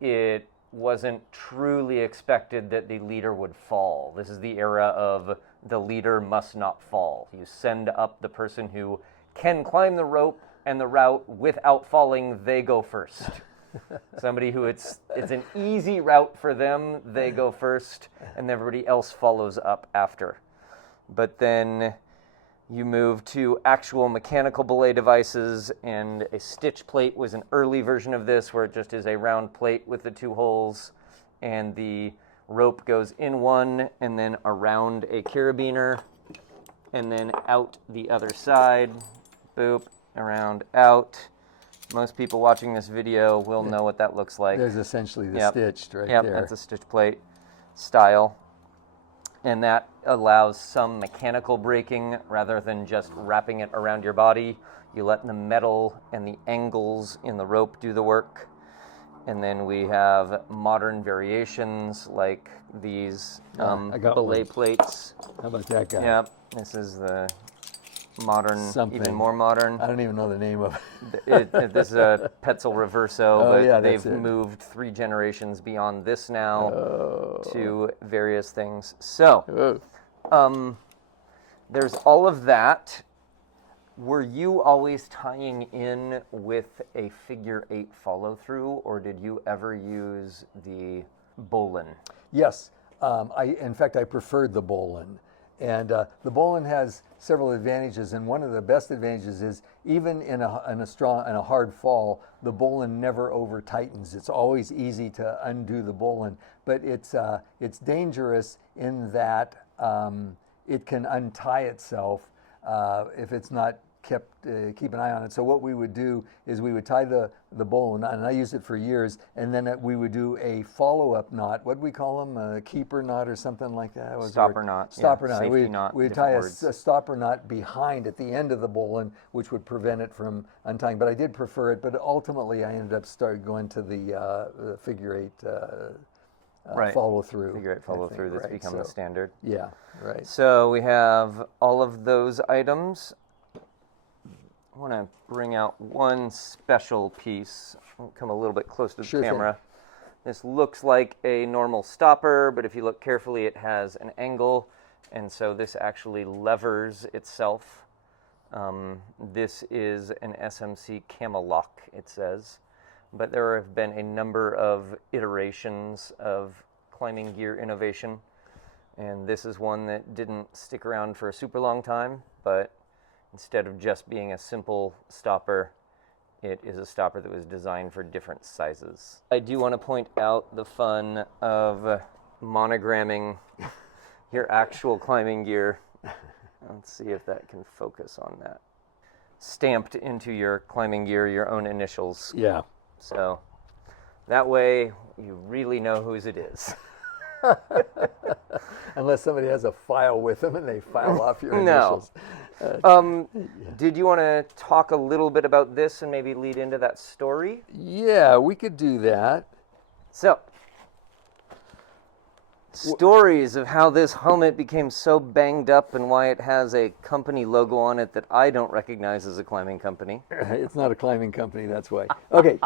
it wasn't truly expected that the leader would fall. This is the era of the leader must not fall. You send up the person who can climb the rope and the route without falling, they go first. Somebody who it's an easy route for them, they go first, and everybody else follows up after. But then you move to actual mechanical belay devices, and a stitch plate was an early version of this, where it just is a round plate with the two holes, and the rope goes in one and then around a carabiner and then out the other side. Boop, around, out. Most people watching this video will know what that looks like. There's essentially the stitched right there. Yep, that's a stitch plate style. And that allows some mechanical braking rather than just wrapping it around your body. You let the metal and the angles in the rope do the work. And then we have modern variations like these belay plates. How about that guy? Yep, this is the modern, even more modern. I don't even know the name of it. This is a Petzl Reverso, but they've moved 3 generations beyond this now to various things. So, there's all of that. Were you always tying in with a figure 8 follow-through, or did you ever use the bowline? Yes. In fact, I preferred the bowline. And the Bolin has several advantages, and one of the best advantages is even in a hard fall, the Bolin never over tightens. It's always easy to undo the Bolin, but it's dangerous in that it can untie itself if it's not keep an eye on it. So what we would do is we would tie the Bolin, and I used it for years, and then we would do a follow-up knot. What do we call them? A keeper knot or something like that? Stopper knot. Stopper knot. Safety knot. We'd tie a stopper knot behind at the end of the Bolin, which would prevent it from untying. But I did prefer it, but ultimately I ended up going to the figure eight follow through. Figure eight follow through that's become the standard. Yeah, right. So we have all of those items. I want to bring out one special piece. I'll come a little bit close to the camera. Thing. This looks like a normal stopper, but if you look carefully, it has an angle, and so this actually levers itself. This is an SMC Camalock, it says, but there have been a number of iterations of climbing gear innovation, and this is one that didn't stick around for a super long time, but instead of just being a simple stopper, it is a stopper that was designed for different sizes. I do want to point out the fun of monogramming your actual climbing gear. Let's see if that can focus on that. Stamped into your climbing gear, your own initials. Yeah. So that way you really know whose it is. Unless somebody has a file with them and they file off your initials. Did you want to talk a little bit about this and maybe lead into that story? Yeah, we could do that. So, stories of how this helmet became so banged up and why it has a company logo on it that I don't recognize as a climbing company. It's not a climbing company, that's why. Okay,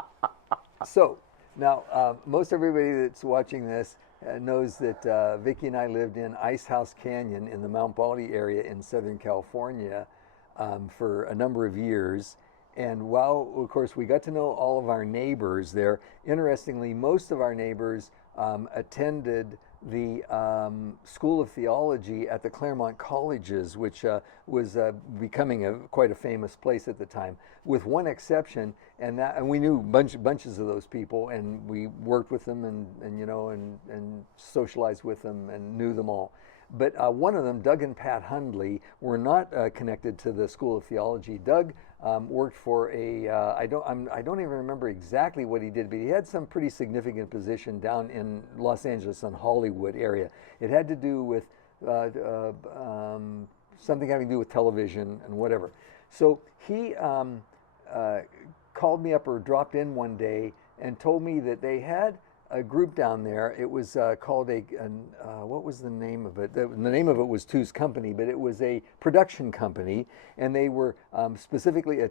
so now most everybody that's watching this knows that Vicki and I lived in Ice House Canyon in the Mount Baldy area in Southern California for a number of years. And while, of course, we got to know all of our neighbors there, interestingly, most of our neighbors attended the School of Theology at the Claremont Colleges, which was becoming quite a famous place at the time, with one exception, and we knew bunches of those people, and we worked with them and socialized with them and knew them all. But one of them, Doug and Pat Hundley, were not connected to the School of Theology. Doug worked for I don't even remember exactly what he did, but he had some pretty significant position down in Los Angeles and Hollywood area. It had to do with something having to do with television and whatever. So he called me up or dropped in one day and told me that they had a group down there. It was called what was the name of it? The name of it was Two's Company, but it was a production company, and they were specifically a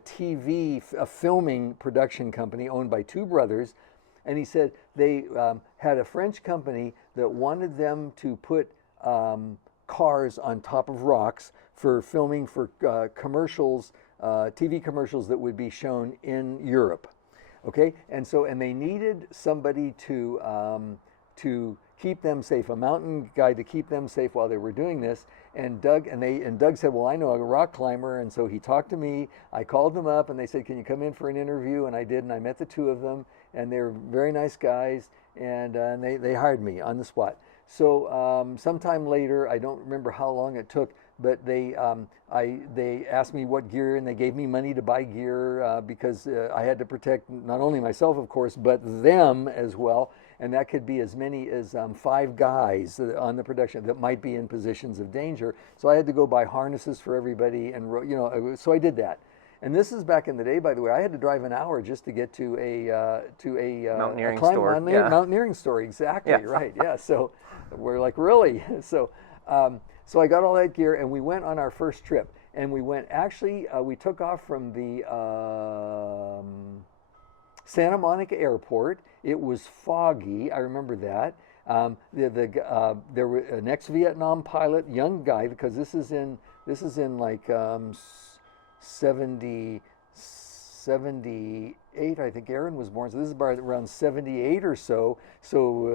filming production company owned by two brothers. And he said they had a French company that wanted them to put cars on top of rocks for filming for commercials, TV commercials that would be shown in Europe. Okay, and they needed somebody to keep them safe, a mountain guide to keep them safe while they were doing this. And Doug said, well, I know a rock climber, and so he talked to me. I called them up, and they said, can you come in for an interview? And I did, and I met the two of them, and they were very nice guys, and they hired me on the spot. So sometime later, I don't remember how long it took, but they asked me what gear, and they gave me money to buy gear because I had to protect not only myself, of course, but them as well. And that could be as many as 5 guys on the production that might be in positions of danger. So I had to go buy harnesses for everybody, and so I did that. And this is back in the day, by the way. I had to drive an hour just to get to a mountaineering store. Mountaineering store, exactly, yeah. Right? Yeah. So we're like, really? So I got all that gear, and we went on our first trip. And we went. Actually, we took off from the Santa Monica Airport. It was foggy. I remember that. There was an ex-Vietnam pilot, young guy, because this is in like 78, I think Aaron was born, so this is about around 78 or so. So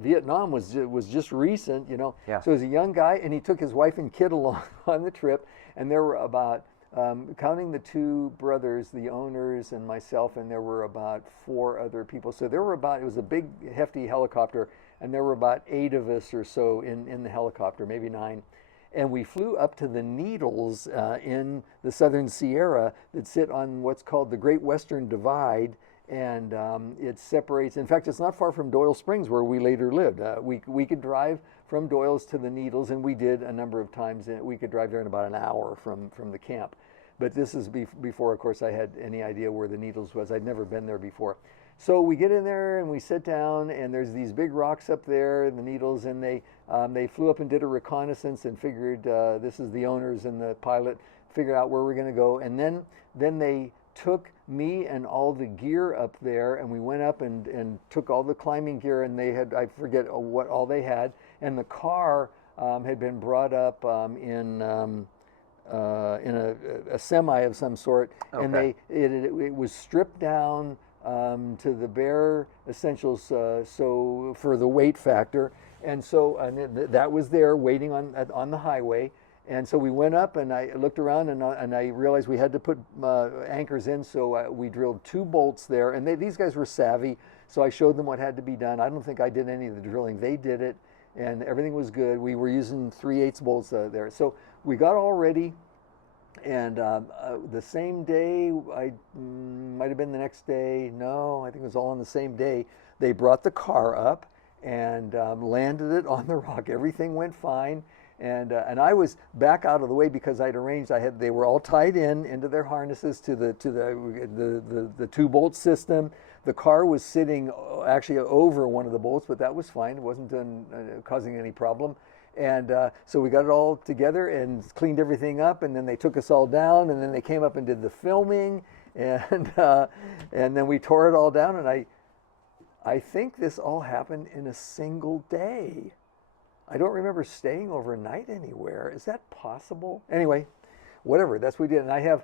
Vietnam was just recent, Yeah. So he was a young guy, and he took his wife and kid along on the trip, and there were about, counting the two brothers, the owners, and myself, and there were about 4 other people. So there were about, it was a big, hefty helicopter, and there were about 8 of us or so in the helicopter, maybe 9. And we flew up to the Needles in the Southern Sierra that sit on what's called the Great Western Divide, and it separates. In fact, it's not far from Doyle Springs, where we later lived. We could drive from Doyle's to the Needles, and we did a number of times. We could drive there in about an hour from the camp. But this is before, of course, I had any idea where the Needles was. I'd never been there before. So we get in there and we sit down, and there's these big rocks up there in the Needles, and they flew up and did a reconnaissance and figured this is the owners and the pilot figured out where we're going to go, and then they took me and all the gear up there, and we went up and took all the climbing gear, and they had, I forget what all they had, and the car had been brought up in a semi of some sort, Okay. and it was stripped down to the bare essentials, so for the weight factor, and so that was there waiting on the highway. And so we went up, and I looked around, and I realized we had to put anchors in, so we drilled 2 bolts there, and these guys were savvy, so I showed them what had to be done. I don't think I did any of the drilling. They did it, and everything was good. We were using 3/8 bolts there. So we got all ready, and the same day, might have been the next day, no, I think it was all on the same day, they brought the car up and landed it on the rock. Everything went fine. And I was back out of the way because I'd arranged. They were all tied into their harnesses to the 2-bolt system. The car was sitting actually over one of the bolts, but that was fine. It wasn't causing any problem. And so we got it all together and cleaned everything up. And then they took us all down. And then they came up and did the filming. And then we tore it all down. And I think this all happened in a single day. I don't remember staying overnight anywhere. Is that possible? Anyway, whatever. That's what we did. And I have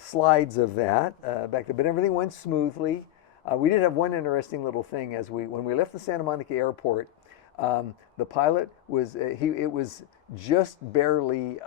slides of that back there. But everything went smoothly. We did have one interesting little thing when we left the Santa Monica airport. The pilot was it was just barely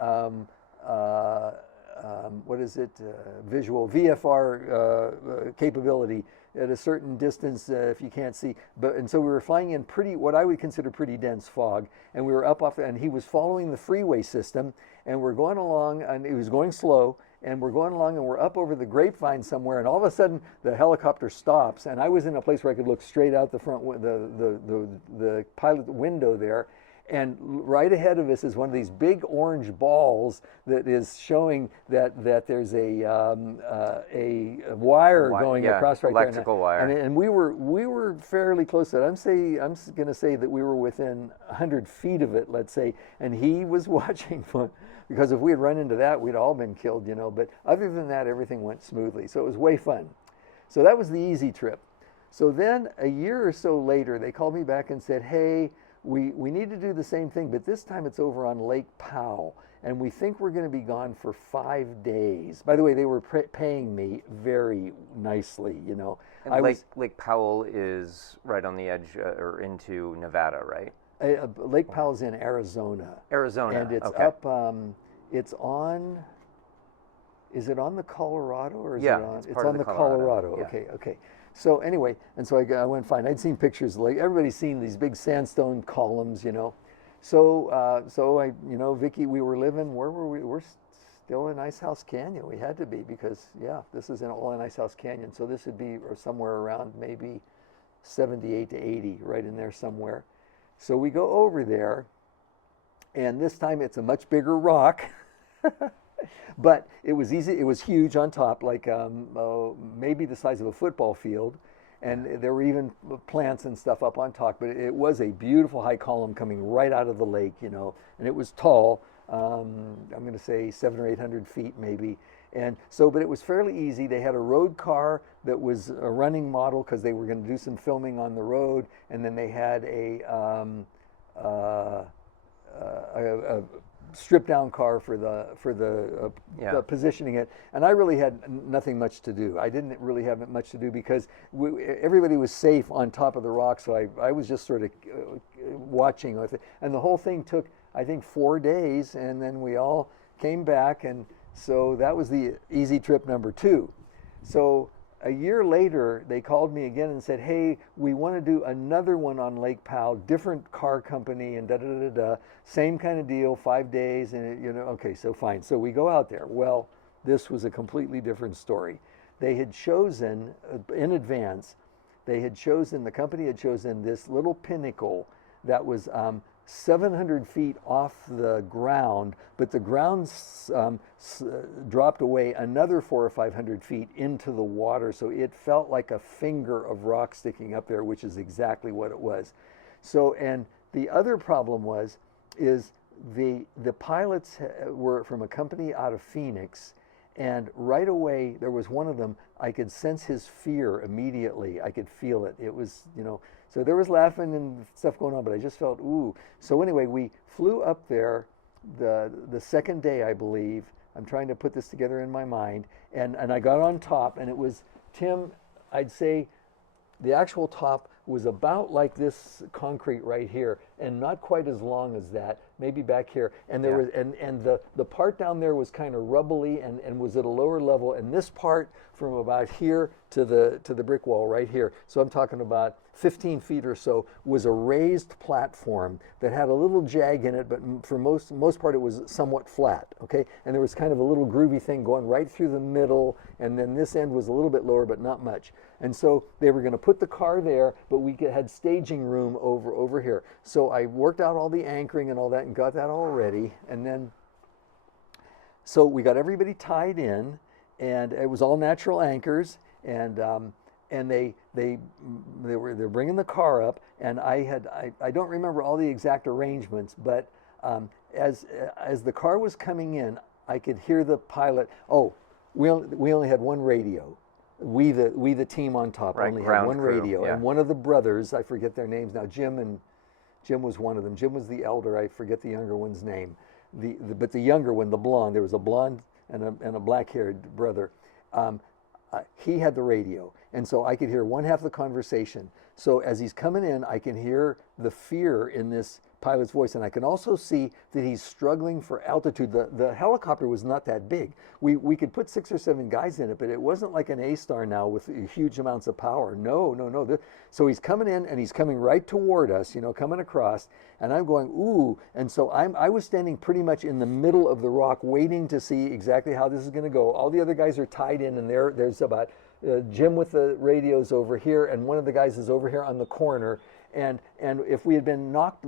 visual VFR capability at a certain distance if you can't see. And so we were flying in what I would consider pretty dense fog, and we were up off, and he was following the freeway system, and we're going along, and he was going slow, and we're going along, and we're up over the grapevine somewhere, and all of a sudden the helicopter stops, and I was in a place where I could look straight out the front, the pilot window there. And right ahead of us is one of these big orange balls that is showing that there's a wire going across right electrical there. Wire. And we were fairly close to it. I'm going to say that we were within 100 feet of it, let's say. And he was watching because if we had run into that, we'd all been killed, But other than that, everything went smoothly. So it was way fun. So that was the easy trip. So then a year or so later, they called me back and said, hey, we need to do the same thing, but this time it's over on Lake Powell, and we think we're going to be gone for 5 days. By the way, they were paying me very nicely, And Lake Powell is right on the edge or into Nevada, right? Lake Powell's in Arizona. Arizona, and it's okay. up. It's on. Is it on the Colorado or is it on? It's part of on the the Colorado. Okay, okay. So anyway, and so I went fine. I'd seen pictures, like everybody's seen these big sandstone columns, So I, Vicki, we were living. Where were we? We're still in Ice House Canyon. We had to be because this is all in Ice House Canyon. So this would be somewhere around maybe 78 to 80, right in there somewhere. So we go over there, and this time it's a much bigger rock. But it was easy. It was huge on top, like maybe the size of a football field, and there were even plants and stuff up on top. But it was a beautiful high column coming right out of the lake, and it was tall. I'm going to say 700 or 800 feet maybe. And so, but it was fairly easy. They had a road car that was a running model because they were going to do some filming on the road, and then they had a stripped down car for the positioning it, and I really had nothing much to do. I didn't really have much to do because everybody was safe on top of the rock, so I was just sort of watching with it. And the whole thing took, I think, 4 days, and then we all came back, and so that was the easy trip number 2. So a year later, they called me again and said, hey, we want to do another one on Lake Powell, different car company, and da-da-da-da, same kind of deal, 5 days, and okay, so fine. So we go out there. Well, this was a completely different story. They had chosen, in advance, the company had chosen this little pinnacle that was 700 feet off the ground, but the ground dropped away another 400 or 500 feet into the water, so it felt like a finger of rock sticking up there, which is exactly what it was. So, and the other problem is the pilots were from a company out of Phoenix, and right away there was one of them, I could sense his fear immediately. I could feel it. It was, so there was laughing and stuff going on, but I just felt, ooh. So anyway, we flew up there the second day, I believe. I'm trying to put this together in my mind. And I got on top, and it was, Tim, I'd say the actual top was about like this concrete right here, and not quite as long as that, maybe back here. And there was, and the part down there was kind of rubbly and was at a lower level, and this part from about here to the brick wall right here, so I'm talking about 15 feet or so, was a raised platform that had a little jag in it, but for most part it was somewhat flat, okay? And there was kind of a little groovy thing going right through the middle, and then this end was a little bit lower, but not much. And so they were going to put the car there, but we had staging room over here. So I worked out all the anchoring and all that and got that all ready, and then so we got everybody tied in, and it was all natural anchors, and they're bringing the car up, and I don't remember all the exact arrangements, but as the car was coming in, I could hear the pilot. Oh, we only had one radio. We the team on top only had one radio, and one of the brothers, I forget their names now. Jim was one of them. Jim was the elder. I forget the younger one's name. But the younger one, the blonde, there was a blonde and a black-haired brother. He had the radio, and so I could hear one half the conversation. So as he's coming in, I can hear the fear in this pilot's voice, and I can also see that he's struggling for altitude. The helicopter was not that big. We could put 6 or 7 guys in it, but it wasn't like an A-Star now with huge amounts of power. No. So he's coming in, and he's coming right toward us, coming across, and I'm going, ooh. And so I was standing pretty much in the middle of the rock, waiting to see exactly how this is going to go. All the other guys are tied in, and there's about Jim with the radios over here, and one of the guys is over here on the corner. And if we had been knocked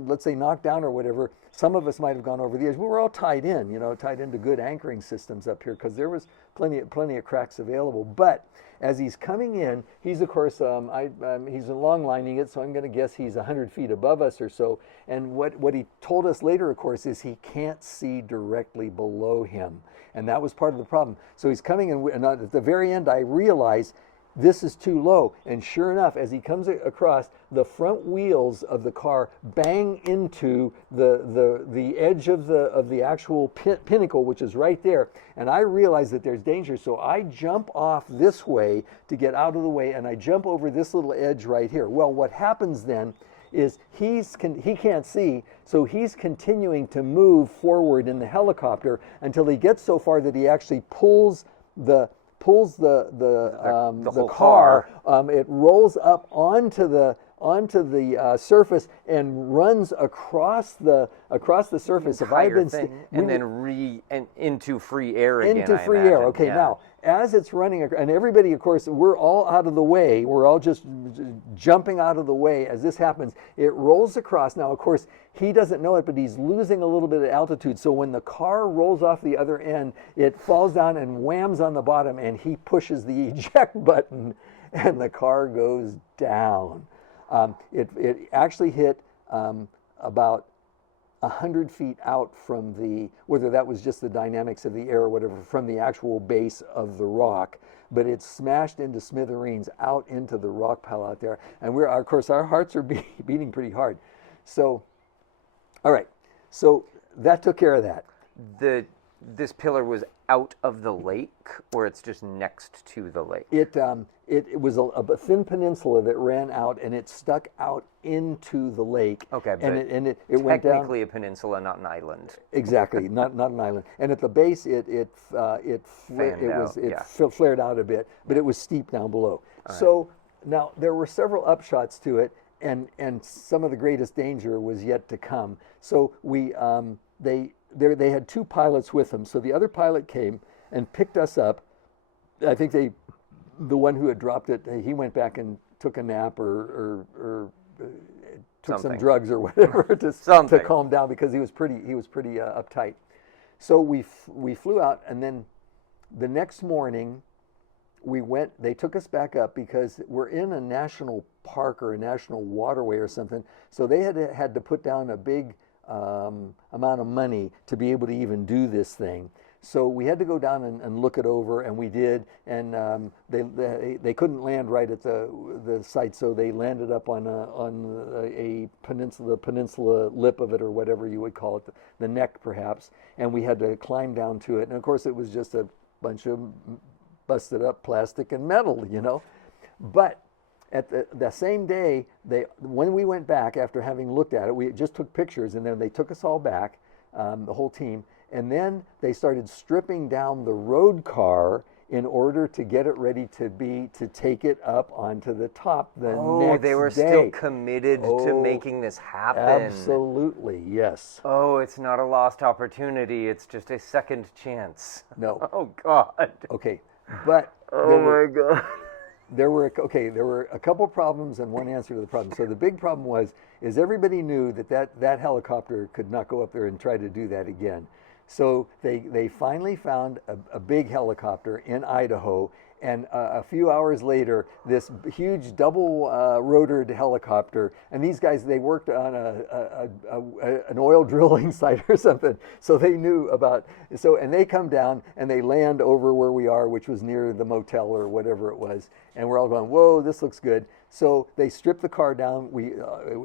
down or whatever, some of us might have gone over the edge. We were all tied in, tied into good anchoring systems up here, because there was plenty of cracks available. But as he's coming in, he's of course he's long lining it, so I'm going to guess he's 100 feet above us or so. And what he told us later, of course, is he can't see directly below him, and that was part of the problem. So he's coming in, and at the very end, I realized this is too low, and sure enough, as he comes across, the front wheels of the car bang into the edge of the actual pinnacle, which is right there, and I realize that there's danger, so I jump off this way to get out of the way, and I jump over this little edge right here. Well, what happens then is he can't see, so he's continuing to move forward in the helicopter until he gets so far that he actually pulls the car. It rolls up onto the surface and runs across the surface. If I've been into free air again. Into free air. Okay, now as it's running, and everybody, of course, we're all out of the way. We're all just jumping out of the way as this happens. It rolls across. Now, of course, he doesn't know it, but he's losing a little bit of altitude. So when the car rolls off the other end, it falls down and whams on the bottom, and he pushes the eject button, and the car goes down. It actually hit about 100 feet out from whether that was just the dynamics of the air or whatever, from the actual base of the rock, but it smashed into smithereens out into the rock pile out there. And of course, our hearts are beating pretty hard. So, all right, so that took care of that. this pillar was out of the lake, or it's just next to the lake? It was a thin peninsula that ran out, and it stuck out into the lake. Okay, and but it went down. technically a peninsula, not an island. Exactly, not an island. And at the base, it flared out a bit, but it was steep down below. So now there were several upshots to it, and some of the greatest danger was yet to come. So they had two pilots with them. So the other pilot came and picked us up. I think the one who had dropped it, he went back and took a nap or took some drugs or whatever to calm down, because he was pretty uptight. So we flew out, and then the next morning they took us back up because we're in a national park or a national waterway or something. So they had to put down a big amount of money to be able to even do this thing. So we had to go down and look it over, and we did. And they couldn't land right at the site, so they landed up on a peninsula, the peninsula lip of it, or whatever you would call it, the neck perhaps. And we had to climb down to it. And of course, it was just a bunch of busted up plastic and metal, But at the same day, when we went back after having looked at it, we just took pictures, and then they took us all back, the whole team, and then they started stripping down the road car in order to get it ready to take it up onto the top the next day. They were still committed to making this happen. Absolutely, yes. Oh, it's not a lost opportunity. It's just a second chance. No. Oh, God. Okay, but my God. There were a couple problems and one answer to the problem. So the big problem is everybody knew that helicopter could not go up there and try to do that again. So they finally found a big helicopter in Idaho, and a few hours later, this huge double rotored helicopter, and these guys, they worked on an oil drilling site or something, so they knew about, and they come down and they land over where we are, which was near the motel or whatever it was, and we're all going, whoa, this looks good. So they stripped the car down.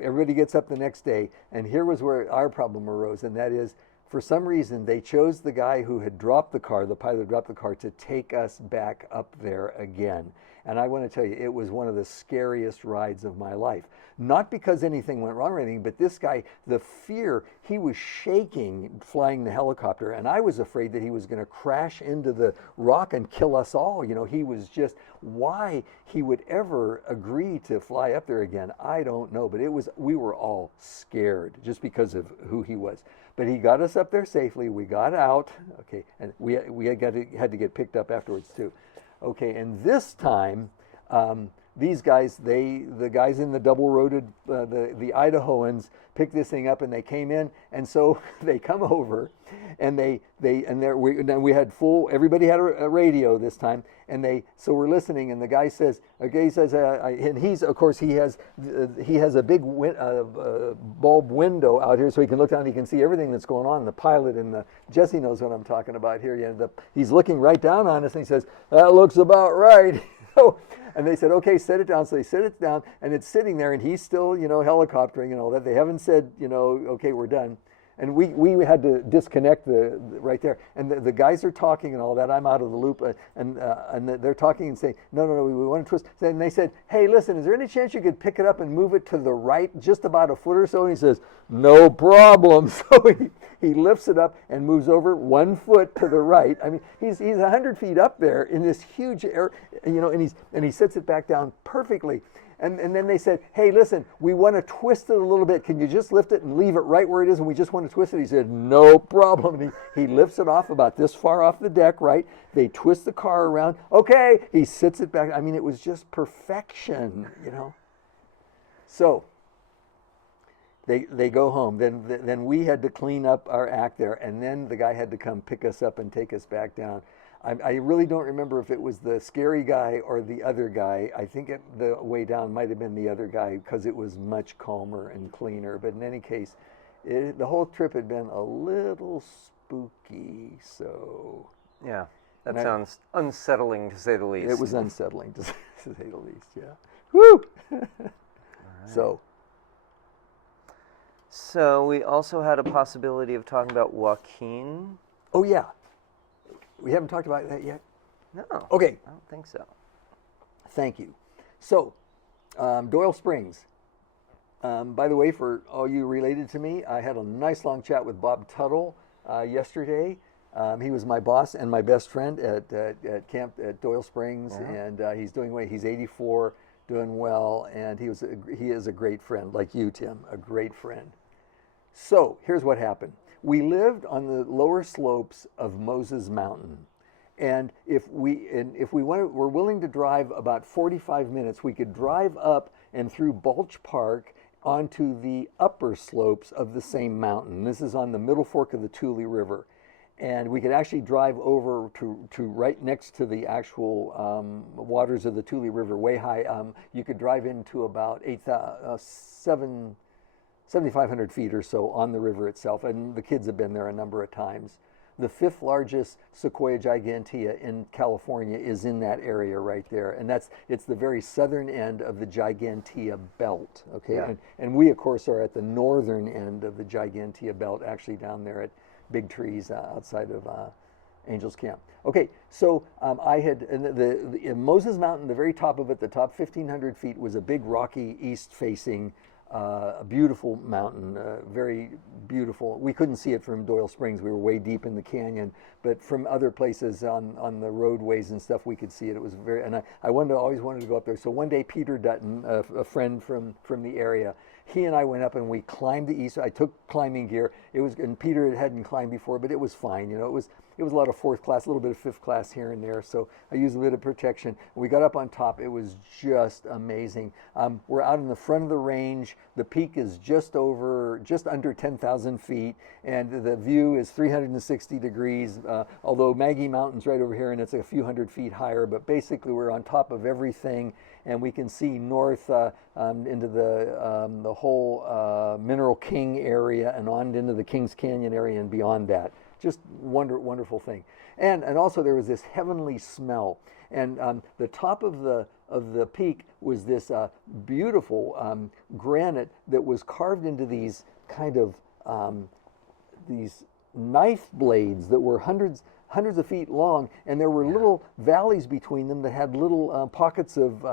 Everybody gets up the next day, and here was where our problem arose, and that is, for some reason, they chose the guy who had dropped the car, the pilot who dropped the car, to take us back up there again. And I want to tell you, it was one of the scariest rides of my life. Not because anything went wrong or anything, but this guy, the fear, he was shaking flying the helicopter, and I was afraid that he was going to crash into the rock and kill us all. He was just, why he would ever agree to fly up there again, I don't know. But we were all scared just because of who he was. But he got us up there safely. We got out, okay, and we had to get picked up afterwards too. Okay, and this time, these guys, the guys in the double-roaded, the Idahoans picked this thing up, and they came in, and so they come over, and we had everybody had a radio this time, and so we're listening, and the guy says, okay, he says, and he has a big bulb window out here, so he can look down, he can see everything that's going on. The pilot and Jesse knows what I'm talking about here. He's looking right down on us, and he says, that looks about right. And they said, okay, set it down. So they set it down, and it's sitting there, and he's still, helicoptering and all that. They haven't said, okay, we're done. And we had to disconnect right there. And the guys are talking and all that. I'm out of the loop. And they're talking and saying, no, we want to twist. And they said, hey, listen, is there any chance you could pick it up and move it to the right just about a foot or so? And he says, no problem. So he lifts it up and moves over 1 foot to the right. I mean, he's 100 feet up there in this huge air, and he sets it back down perfectly. And then they said, hey, listen, we want to twist it a little bit. Can you just lift it and leave it right where it is, and we just want to twist it? He said, no problem. And he lifts it off about this far off the deck, right? They twist the car around. Okay, he sits it back. I mean, it was just perfection, So they go home. Then we had to clean up our act there, and then the guy had to come pick us up and take us back down. I really don't remember if it was the scary guy or the other guy. I think the way down might have been the other guy because it was much calmer and cleaner. But in any case, the whole trip had been a little spooky. So yeah, that sounds unsettling to say the least. It was unsettling to say the least. Yeah. Woo. Right. So we also had a possibility of talking about Joaquin. Oh yeah, we haven't talked about that yet. No. Okay, I don't think so. thank you. So, Doyle Springs. By the way, for all you related to me, I had a nice long chat with Bob Tuttle yesterday. He was my boss and my best friend at camp at Doyle Springs, and he's doing well. He's 84, doing well, and he is a great friend, like you, Tim, a great friend. So here's what happened. We lived on the lower slopes of Moses Mountain. And if we were willing to drive about 45 minutes, we could drive up and through Balch Park onto the upper slopes of the same mountain. This is on the middle fork of the Tule River. And we could actually drive over to right next to the actual waters of the Tule River, way high. You could drive into about 7,500 feet or so on the river itself. And the kids have been there a number of times. The fifth largest Sequoia gigantea in California is in that area right there, and it's the very southern end of the gigantea belt. Okay, Yeah. And we of course are at the northern end of the gigantea belt, actually down there at Big Trees outside of Angels Camp. Okay, so I had the Moses Mountain, the very top of it, the top 1,500 feet, was a big rocky east-facing. A beautiful mountain, very beautiful. We couldn't see it from Doyle Springs. We were way deep in the canyon, but from other places on the roadways and stuff, we could see it. It was very, and I always wanted to go up there. So one day, Peter Dutton, a friend from the area, he and I went up and we climbed the east. I took climbing gear. And Peter hadn't climbed before, but it was fine. You know, it was a lot of fourth class, a little bit of fifth class here and there. So I used a bit of protection. We got up on top. It was just amazing. We're out in the front of the range. The peak is just under 10,000 feet, and the view is 360 degrees. Although Maggie Mountain's right over here, and it's a few hundred feet higher. But basically, we're on top of everything, and we can see north into the whole Mineral King area and on into the Kings Canyon area and beyond that. Just wonderful thing. And also there was this heavenly smell. And the top of the peak was this beautiful granite that was carved into these kind of these knife blades that were hundreds of feet long, and there were little valleys between them that had little pockets of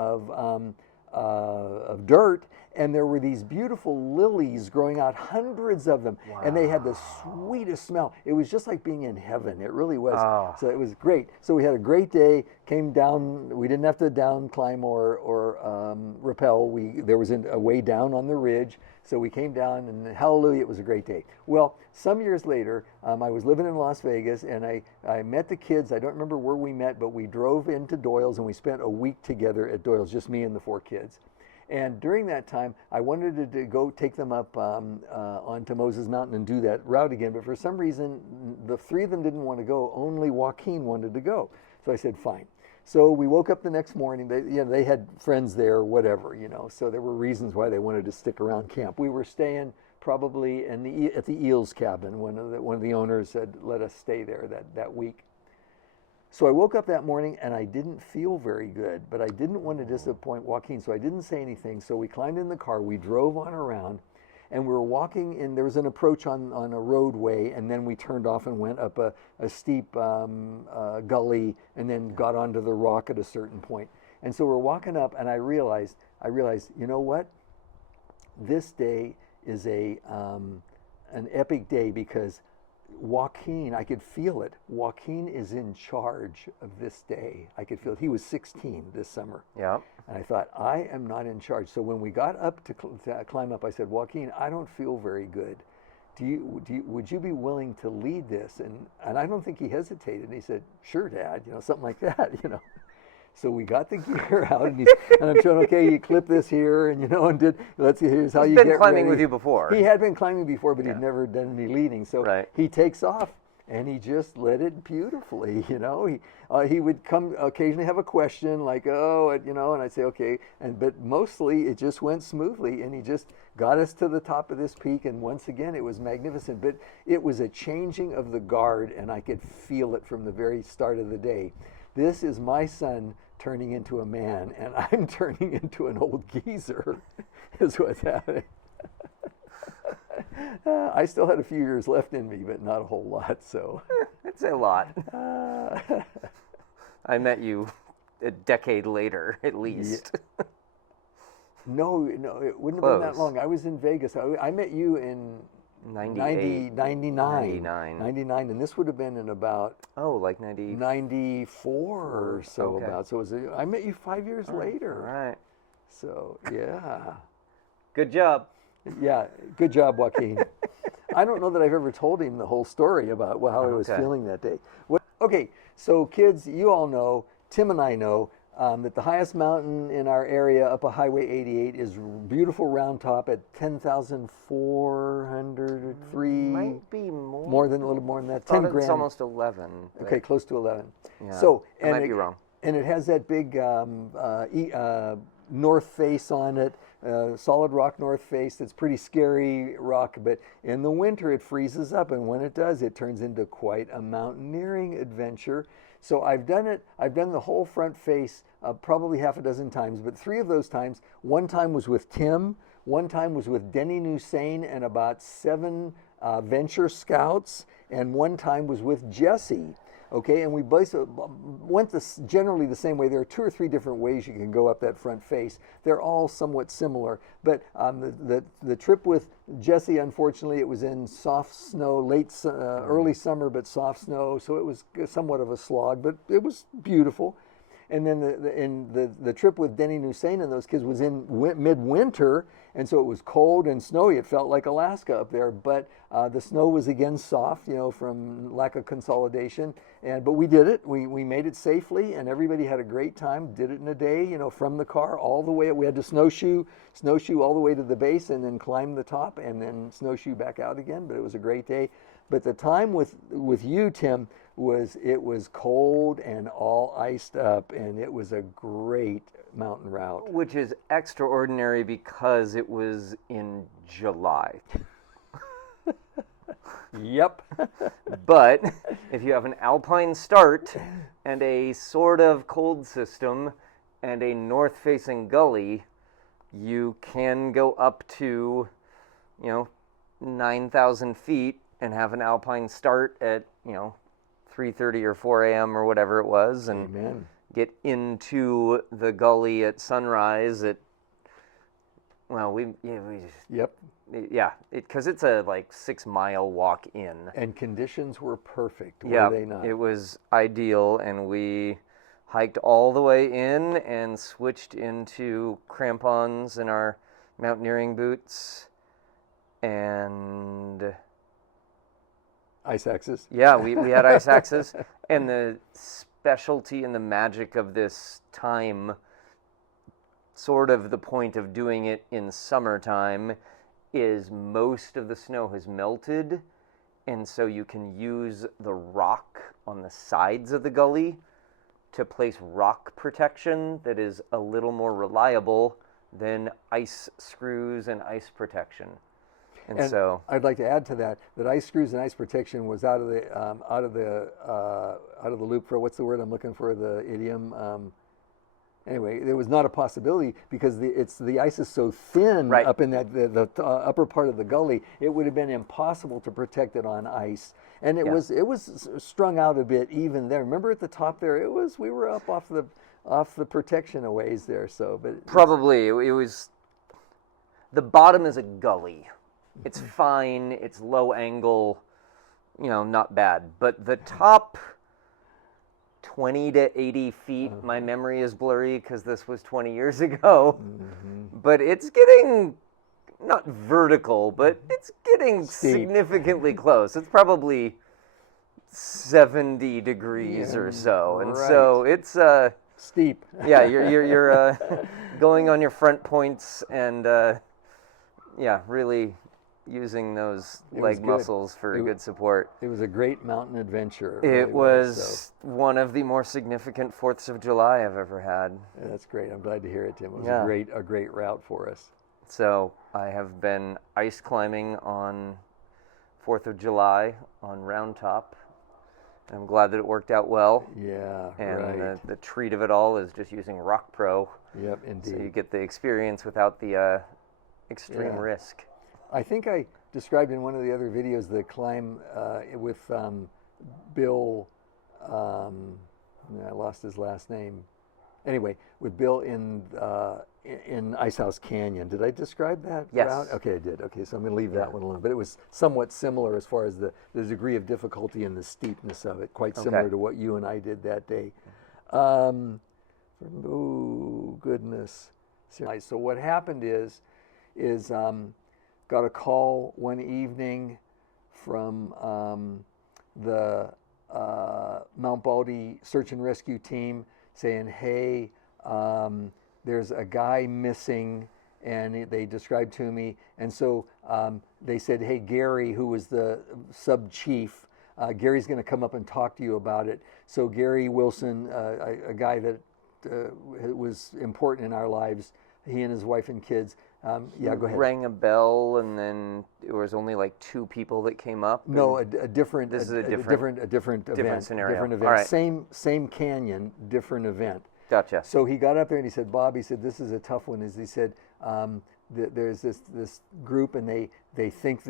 dirt, and there were these beautiful lilies growing out, hundreds of them, and they had the sweetest smell. It was just like being in heaven. It really was. So it was great. So we had a great day. Came down. We didn't have to down climb or rappel. There was a way down on the ridge. So we came down, and hallelujah, it was a great day. Well, some years later, I was living in Las Vegas, and I met the kids. I don't remember where we met, but we drove into Doyle's, and we spent a week together at Doyle's, just me and the 4 kids. And during that time, I wanted to go take them up onto Moses Mountain and do that route again. But for some reason, the 3 of them didn't want to go. Only Joaquin wanted to go. So I said, fine. So we woke up the next morning. They had friends there, whatever, So there were reasons why they wanted to stick around camp. We were staying probably at the Eels cabin. One of the owners had let us stay there that week. So I woke up that morning and I didn't feel very good, but I didn't want to disappoint Joaquin, so I didn't say anything. So we climbed in the car, we drove on around, and we were walking in. There was an approach on a roadway, and then we turned off and went up a steep gully, and then got onto the rock at a certain point. And so we're walking up, and I realized, you know what? This day is an epic day because Joaquin, I could feel it. Joaquin is in charge of this day. I could feel it. He was 16 this summer. Yeah. And I thought, I am not in charge. So when we got up to climb up, I said, Joaquin, I don't feel very good. Would you be willing to lead this? And I don't think he hesitated. And he said, sure, Dad, something like that, So we got the gear out, and I'm showing, okay, you clip this here, and here's how you get ready. He's been climbing with you before. He had been climbing before, but he'd never done any leading. So he takes off, and he just led it beautifully. He would come occasionally have a question like, and I'd say okay, but mostly it just went smoothly, and he just got us to the top of this peak, and once again it was magnificent. But it was a changing of the guard, and I could feel it from the very start of the day. This is my son turning into a man, and I'm turning into an old geezer, is what's happening. I still had a few years left in me, but not a whole lot. So It's a lot. uh, I met you a decade later, at least. no, it wouldn't have been that Close. long. I was in Vegas. I met you in 98. 99, 99. 99, and this would have been in about Oh, like 90. 94 or so. Okay. About so it was. I met you 5 years later. All right. So yeah. Good job. Yeah, good job, Joaquin. I don't know that I've ever told him the whole story about how I was Okay. feeling that day. Okay, so kids, you all know, Tim and I know, that the highest mountain in our area up a Highway 88 is beautiful Round Top at 10,403. Might be more. More than a little more than that. Thought 10 it's grand. almost 11. but- Okay, close to 11. Yeah, So I might be wrong. And it has that big north face on it, solid rock north face. That's pretty scary rock, but in the winter it freezes up, and when it does, it turns into quite a mountaineering adventure. So I've done it. I've done the whole front face probably half a dozen times, but 3 of those times, one time was with Tim, one time was with Denny Nusane and about 7 venture scouts, and one time was with Jesse. Okay, and we both went generally the same way. There are 2 or 3 different ways you can go up that front face. They're all somewhat similar. But the trip with Jesse, unfortunately, it was in soft snow, early summer, but soft snow, so it was somewhat of a slog, but it was beautiful. And then the trip with Denny Nusane and those kids was in midwinter, and so it was cold and snowy. It felt like Alaska up there, but the snow was again soft, from lack of consolidation. But we did it. We made it safely, and everybody had a great time. Did it in a day, from the car all the way. We had to snowshoe all the way to the base, and then climb the top, and then snowshoe back out again. But it was a great day. But the time with you, Tim, it was cold and all iced up, and it was a great mountain route. Which is extraordinary because it was in July. Yep. But if you have an alpine start and a sort of cold system and a north-facing gully, you can go up to, 9,000 feet and have an alpine start at, 3:30 or 4 a.m. or whatever it was, and Amen. get into the gully at sunrise at, Yep. because it's a 6-mile walk in. And conditions were perfect, Yeah, were they not? it was ideal, and we hiked all the way in and switched into crampons in our mountaineering boots, and Ice axes. yeah, we had ice axes. And the specialty and the magic of this time, sort of the point of doing it in summertime, is most of the snow has melted, and so you can use the rock on the sides of the gully to place rock protection that is a little more reliable than ice screws and ice protection. And so I'd like to add to that ice screws and ice protection was out of the loop for, what's the word I'm looking for, the idiom. Anyway, there was not a possibility because the ice is so thin Right. up in the upper part of the gully. It would have been impossible to protect it on ice, and it was strung out a bit even there. Remember at the top there, we were up off the protection a ways there. So, but probably it was, the bottom is a gully. It's fine. It's low angle, not bad. But the top 20 to 80 feet, my memory is blurry because this was 20 years ago. Mm-hmm. But it's getting, not vertical, but it's getting Steep. significantly close. It's probably 70 degrees Yeah, or so. And right. so it's, steep. yeah, you're going on your front points and, really using those It was leg good. muscles for good support. It was a great mountain adventure. It really was one of the more significant 4th of July I've ever had. Yeah, that's great. I'm glad to hear it, Tim. It was Yeah. a great route for us. So I have been ice climbing on 4th of July on Round Top. I'm glad that it worked out well. Yeah, And right. the treat of it all is just using Rock Pro. Yep, indeed. So you get the experience without the extreme Yeah. risk. I think described in one of the other videos the climb with Bill. I lost his last name. Anyway, with Bill in Icehouse Canyon. Did I describe that Yes. route? Okay, I did. Okay, so I'm going to leave that one alone. But it was somewhat similar as far as the degree of difficulty and the steepness of it, quite similar to what you and I did that day. Oh, goodness. So what happened is got a call one evening from the Mount Baldy search and rescue team saying, hey, there's a guy missing, and they described to me. And so they said, hey, Gary, who was the sub-chief, Gary's going to come up and talk to you about it. So Gary Wilson, a guy that was important in our lives, he and his wife and kids. Yeah, go ahead. Rang a bell, and then there was only like 2 people that came up. No, a different. This is a different event. scenario. Different event. All right. Same canyon, different event. Gotcha. So he got up there and he said, Bob, he said, this is a tough one. He said, there's this group, and they think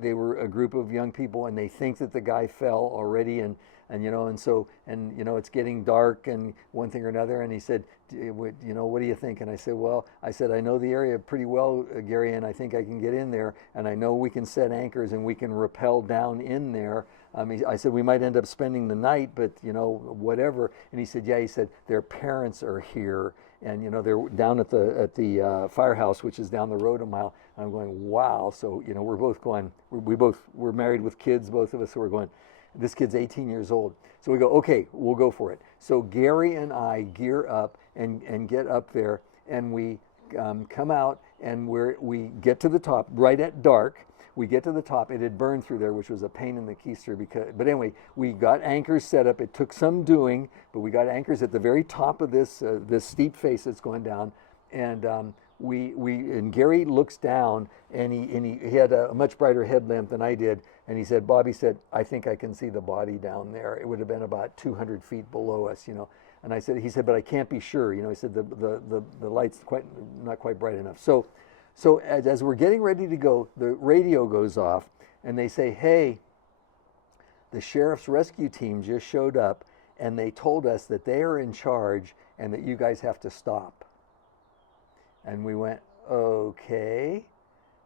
they were a group of young people, and they think that the guy fell already, and it's getting dark and one thing or another. And he said, what do you think? And I said, I know the area pretty well, Gary, and I think I can get in there, and I know we can set anchors and we can rappel down in there. I said, we might end up spending the night, but whatever. And he said, yeah, he said, their parents are here, and they're down at the firehouse, which is down the road a mile. And I'm going, wow. So we're both going, we're married with kids, both of us. So we're going, this kid's 18 years old. So we go, okay, we'll go for it. So Gary and I gear up and get up there, and we come out, and we get to the top right at dark. We get to the top. It had burned through there, which was a pain in the keister. But anyway, we got anchors set up. It took some doing, but we got anchors at the very top of this steep face that's going down. And and Gary looks down, and he had a much brighter headlamp than I did. And he said, Bobby said, I think I can see the body down there. It would have been about 200 feet below us, And he said, but I can't be sure. He said the light's not quite bright enough. So as we're getting ready to go, the radio goes off, and they say, hey, the sheriff's rescue team just showed up, and they told us that they are in charge and that you guys have to stop. And we went, okay.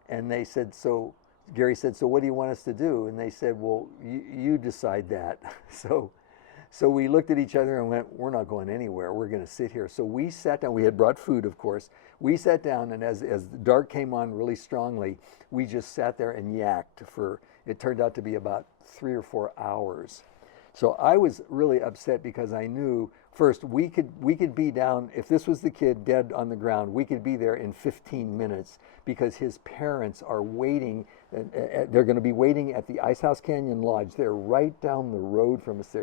And they said, Gary said, so what do you want us to do? And they said, well, you decide that. So we looked at each other and went, we're not going anywhere. We're going to sit here. So we sat down. We had brought food, of course. We sat down, and as the dark came on really strongly, we just sat there and yacked it turned out to be about 3 or 4 hours. So I was really upset because I knew, first, we could be down, if this was the kid dead on the ground, we could be there in 15 minutes because his parents are waiting. They're going to be waiting at the Icehouse Canyon Lodge. They're right down the road from us there,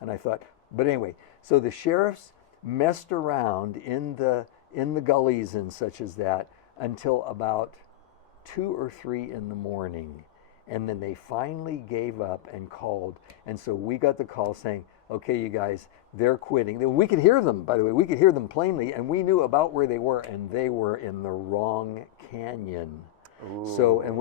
And I thought, but anyway, so the sheriffs messed around in the gullies and such as that until about 2 or 3 in the morning. And then they finally gave up and called. And so we got the call saying, okay, you guys, they're quitting. We could hear them, by the way. We could hear them plainly, and we knew about where they were, and they were in the wrong canyon. Ooh. So, and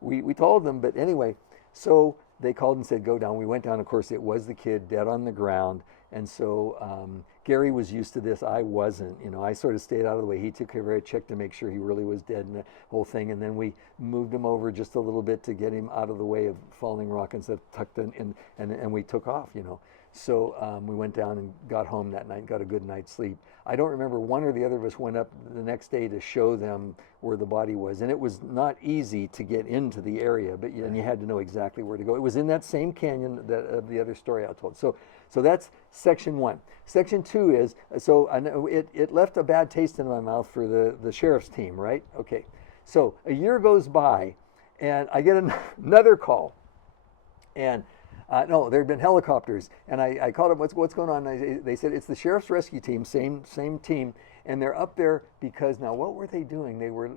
we told them, but anyway, so they called and said, go down. We went down. Of course, it was the kid dead on the ground. And so Gary was used to this. I wasn't. I sort of stayed out of the way. He took care of it, checked to make sure he really was dead and the whole thing. And then we moved him over just a little bit to get him out of the way of falling rock and stuff, tucked in, and we took off, So we went down and got home that night and got a good night's sleep. I don't remember, one or the other of us went up the next day to show them where the body was. And it was not easy to get into the area, and you had to know exactly where to go. It was in that same canyon of the other story I told. So that's section 1. Section 2 is, I know it left a bad taste in my mouth for the sheriff's team, right? Okay. So a year goes by, and I get another call. And no, there had been helicopters, and I called up, what's going on? They said, it's the sheriff's rescue team, same team, and they're up there because, now what were they doing? They were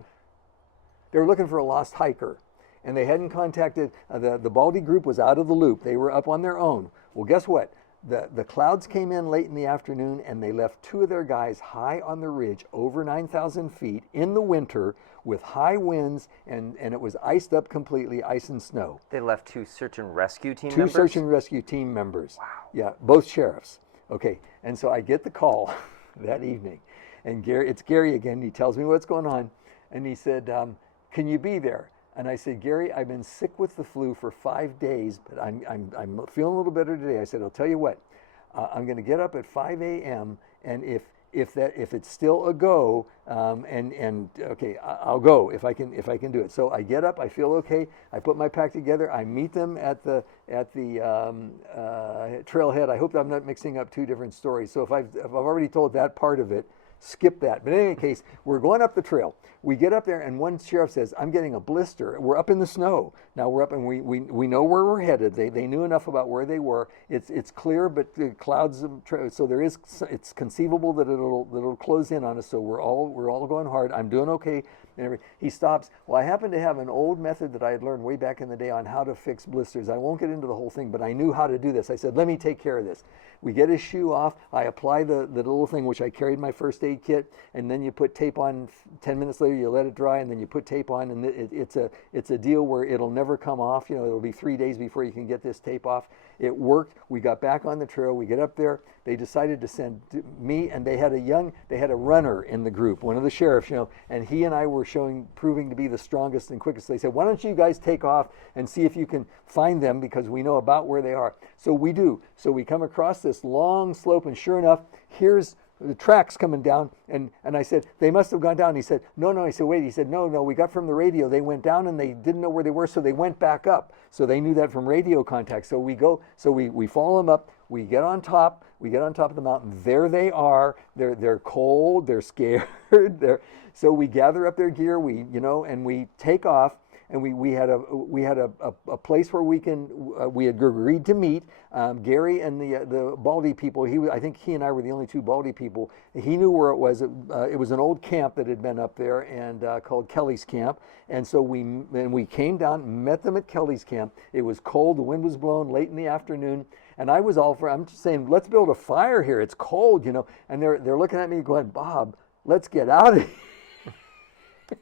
looking for a lost hiker, and they hadn't contacted, the Baldy group was out of the loop. They were up on their own. Well, guess what? The clouds came in late in the afternoon, and they left 2 of their guys high on the ridge over 9,000 feet in the winter with high winds, and it was iced up completely, ice and snow. They left 2 search and rescue team 2 members? search and rescue team members. Wow. Yeah, both sheriffs. Okay, and so I get the call that evening, and it's Gary again. He tells me what's going on, and he said, can you be there? And I said, Gary, I've been sick with the flu for 5 days, but I'm feeling a little better today. I said, I'll tell you what, I'm going to get up at 5 a.m. and if it's still a go, okay, I'll go if I can do it. So I get up, I feel okay. I put my pack together. I meet them at the trailhead. I hope I'm not mixing up 2 different stories. So if I've already told that part of it, skip that. But in any case, we're going up the trail. We get up there, and one sheriff says, I'm getting a blister. We're up in the snow. Now we're up, and we know where we're headed. They knew enough about where they were. It's clear, but the clouds, so it's conceivable that it'll close in on us. So we're all going hard. I'm doing okay. He stops. Well, I happen to have an old method that I had learned way back in the day on how to fix blisters. I won't get into the whole thing, but I knew how to do this. I said, let me take care of this. We get his shoe off. I apply the little thing, which I carried my first aid kit, and then you put tape on. 10 minutes later, you let it dry, and then you put tape on, and it's a deal where it'll never come off. It'll be 3 days before you can get this tape off. It worked. We got back on the trail. We get up there. They decided to send me, and they had a runner in the group, one of the sheriffs, and he and I were proving to be the strongest and quickest. They said, why don't you guys take off and see if you can find them, because we know about where they are. So we do. So we come across this long slope, and sure enough, here's the tracks coming down, and I said, they must have gone down. He said, no. I said, wait. He said, no, we got from the radio. They went down, and they didn't know where they were, so they went back up. So they knew that from radio contact. So we follow them up. We get on top of the mountain. There they are. They're cold. They're scared. So we gather up their gear. And we take off. And we had a place where we had agreed to meet. Gary and the Baldy people. I think he and I were the only 2 Baldy people. He knew where it was. It was an old camp that had been up there and called Kelly's Camp. And so we came down, met them at Kelly's Camp. It was cold. The wind was blowing late in the afternoon. And I was I'm just saying, let's build a fire here. It's cold, And they're looking at me going, Bob, let's get out of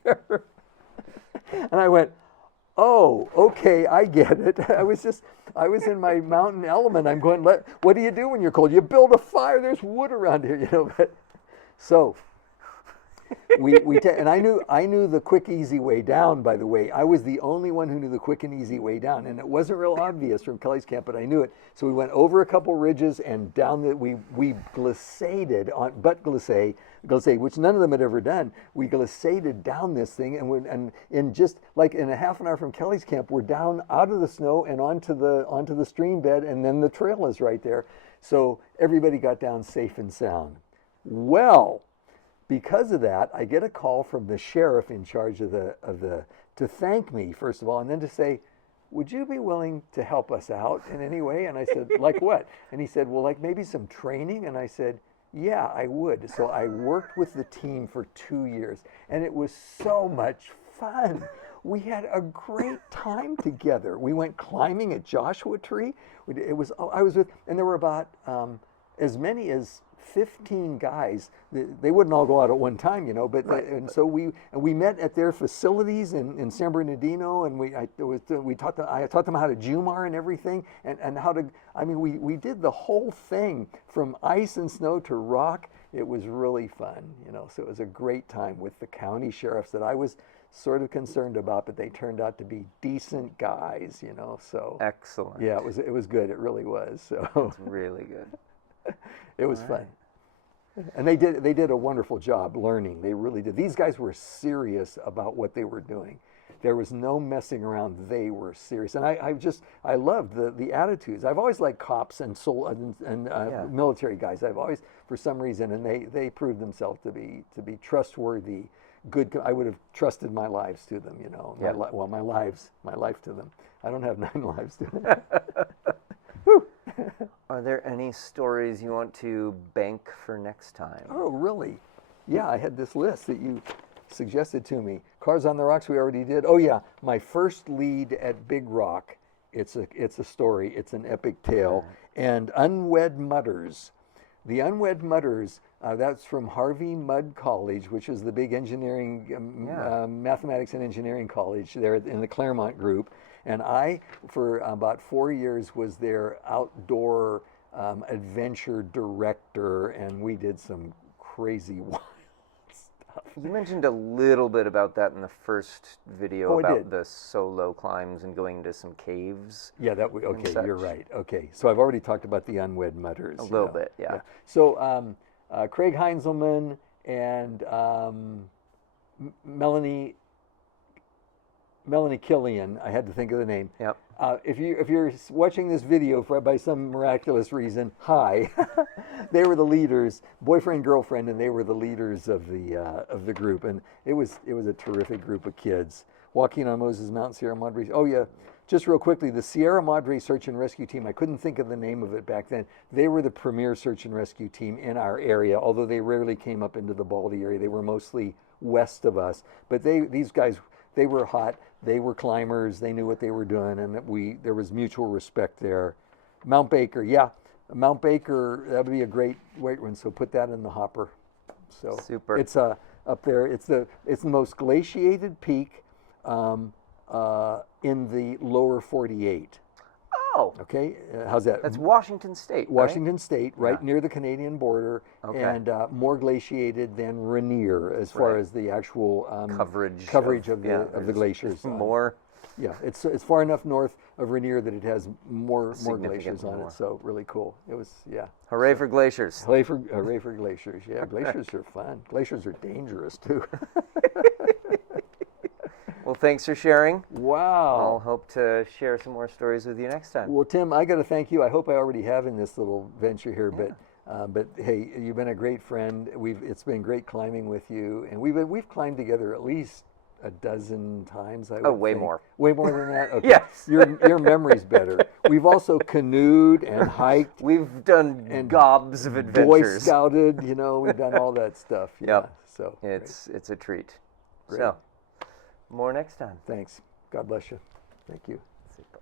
here. And I went, oh, okay, I get it. I was in my mountain element. I'm going, what do you do when you're cold? You build a fire. There's wood around here, But, so and I knew the quick, easy way down, by the way. I was the only one who knew the quick and easy way down. And it wasn't real obvious from Kelly's Camp, but I knew it. So we went over a couple ridges and down we glissaded on, glissade, which none of them had ever done. We glissaded down this thing, and in just like in a half an hour from Kelly's Camp, we're down out of the snow and onto the stream bed, and then the trail is right there. So everybody got down safe and sound. Well, because of that, I get a call from the sheriff in charge to thank me, first of all, and then to say, would you be willing to help us out in any way? And I said, like what? And he said, well, like maybe some training. And I said, yeah, I would. So I worked with the team for 2 years, and it was so much fun. We had a great time together. We went climbing at Joshua Tree. And there were about as many as 15 guys. They wouldn't all go out at one time, but right. And so we met at their facilities in San Bernardino, and I taught them how to Jumar and everything, and how to. We did the whole thing from ice and snow to rock. It was really fun, So it was a great time with the county sheriffs that I was sort of concerned about, but they turned out to be decent guys, So excellent. Yeah, it was good. It really was. So it's really good. It was fun. And they did a wonderful job learning. They really did. These guys were serious about what they were doing. There was no messing around. They were serious. And I loved the attitudes. I've always liked cops and military guys. I've always, for some reason, and they proved themselves to be trustworthy, good. I would have trusted my lives to them, Yeah. My life to them. I don't have 9 lives to them. Are there any stories you want to bank for next time? Oh, really? Yeah, I had this list that you suggested to me. Cars on the Rocks we already did. Oh, yeah, my first lead at Big Rock It's a story. It's an epic tale. And Unwed Mudders. The Unwed Mudders, that's from Harvey Mudd College, which is the big engineering, mathematics and engineering college there in the Claremont group. And I, for about 4 years, was their outdoor adventure director, and we did some crazy wild stuff. You mentioned a little bit about that in the first video I about did. the solo climbs and going into some caves. Yeah, okay, you're right. Okay, so I've already talked about the Unwed Mudders. A little bit, yeah. So Craig Heinzelman and Melanie Killian, I had to think of the name. Yep. If you're watching this video by some miraculous reason, hi. They were the leaders, boyfriend, girlfriend, and they were the leaders of the group, and it was a terrific group of kids walking on Moses Mountain, Sierra Madre. Oh yeah, just real quickly, the Sierra Madre Search and Rescue Team. I couldn't think of the name of it back then. They were the premier search and rescue team in our area, although they rarely came up into the Baldy area. They were mostly west of us, but these guys. They were hot. They were climbers. They knew what they were doing, and there was mutual respect there. Mount Baker, yeah, Mount Baker. That would be a great one. So put that in the hopper. So Super. It's up there. It's the most glaciated peak in the lower 48. Oh, Okay, how's that? that's Washington State, right? Washington State, right Yeah. near the Canadian border, Okay. and more glaciated than Rainier as far Right. as the actual Coverage of the there's glaciers. More. Yeah, it's far enough north of Rainier that it has more Significantly glaciers on more. it. So really cool. It was Hooray for glaciers. Hooray for glaciers. Yeah, glaciers are fun. Glaciers are dangerous too. Well, thanks for sharing. I'll Wow. hope to share some more stories with you next time. Well, Tim, I got to thank you. I hope I already have in this little venture here, but hey, you've been a great friend. It's been great climbing with you, and we've climbed together at least a dozen times. I would way think. more. Way more than that. Okay. Yes. Your memory's better. We've also canoed and hiked, We've done and gobs of Boy adventures. Scouted. We've done all that stuff. Yeah. Yep. So It's a treat. Great. So, more next time. thanks. God bless you. Thank you. Super.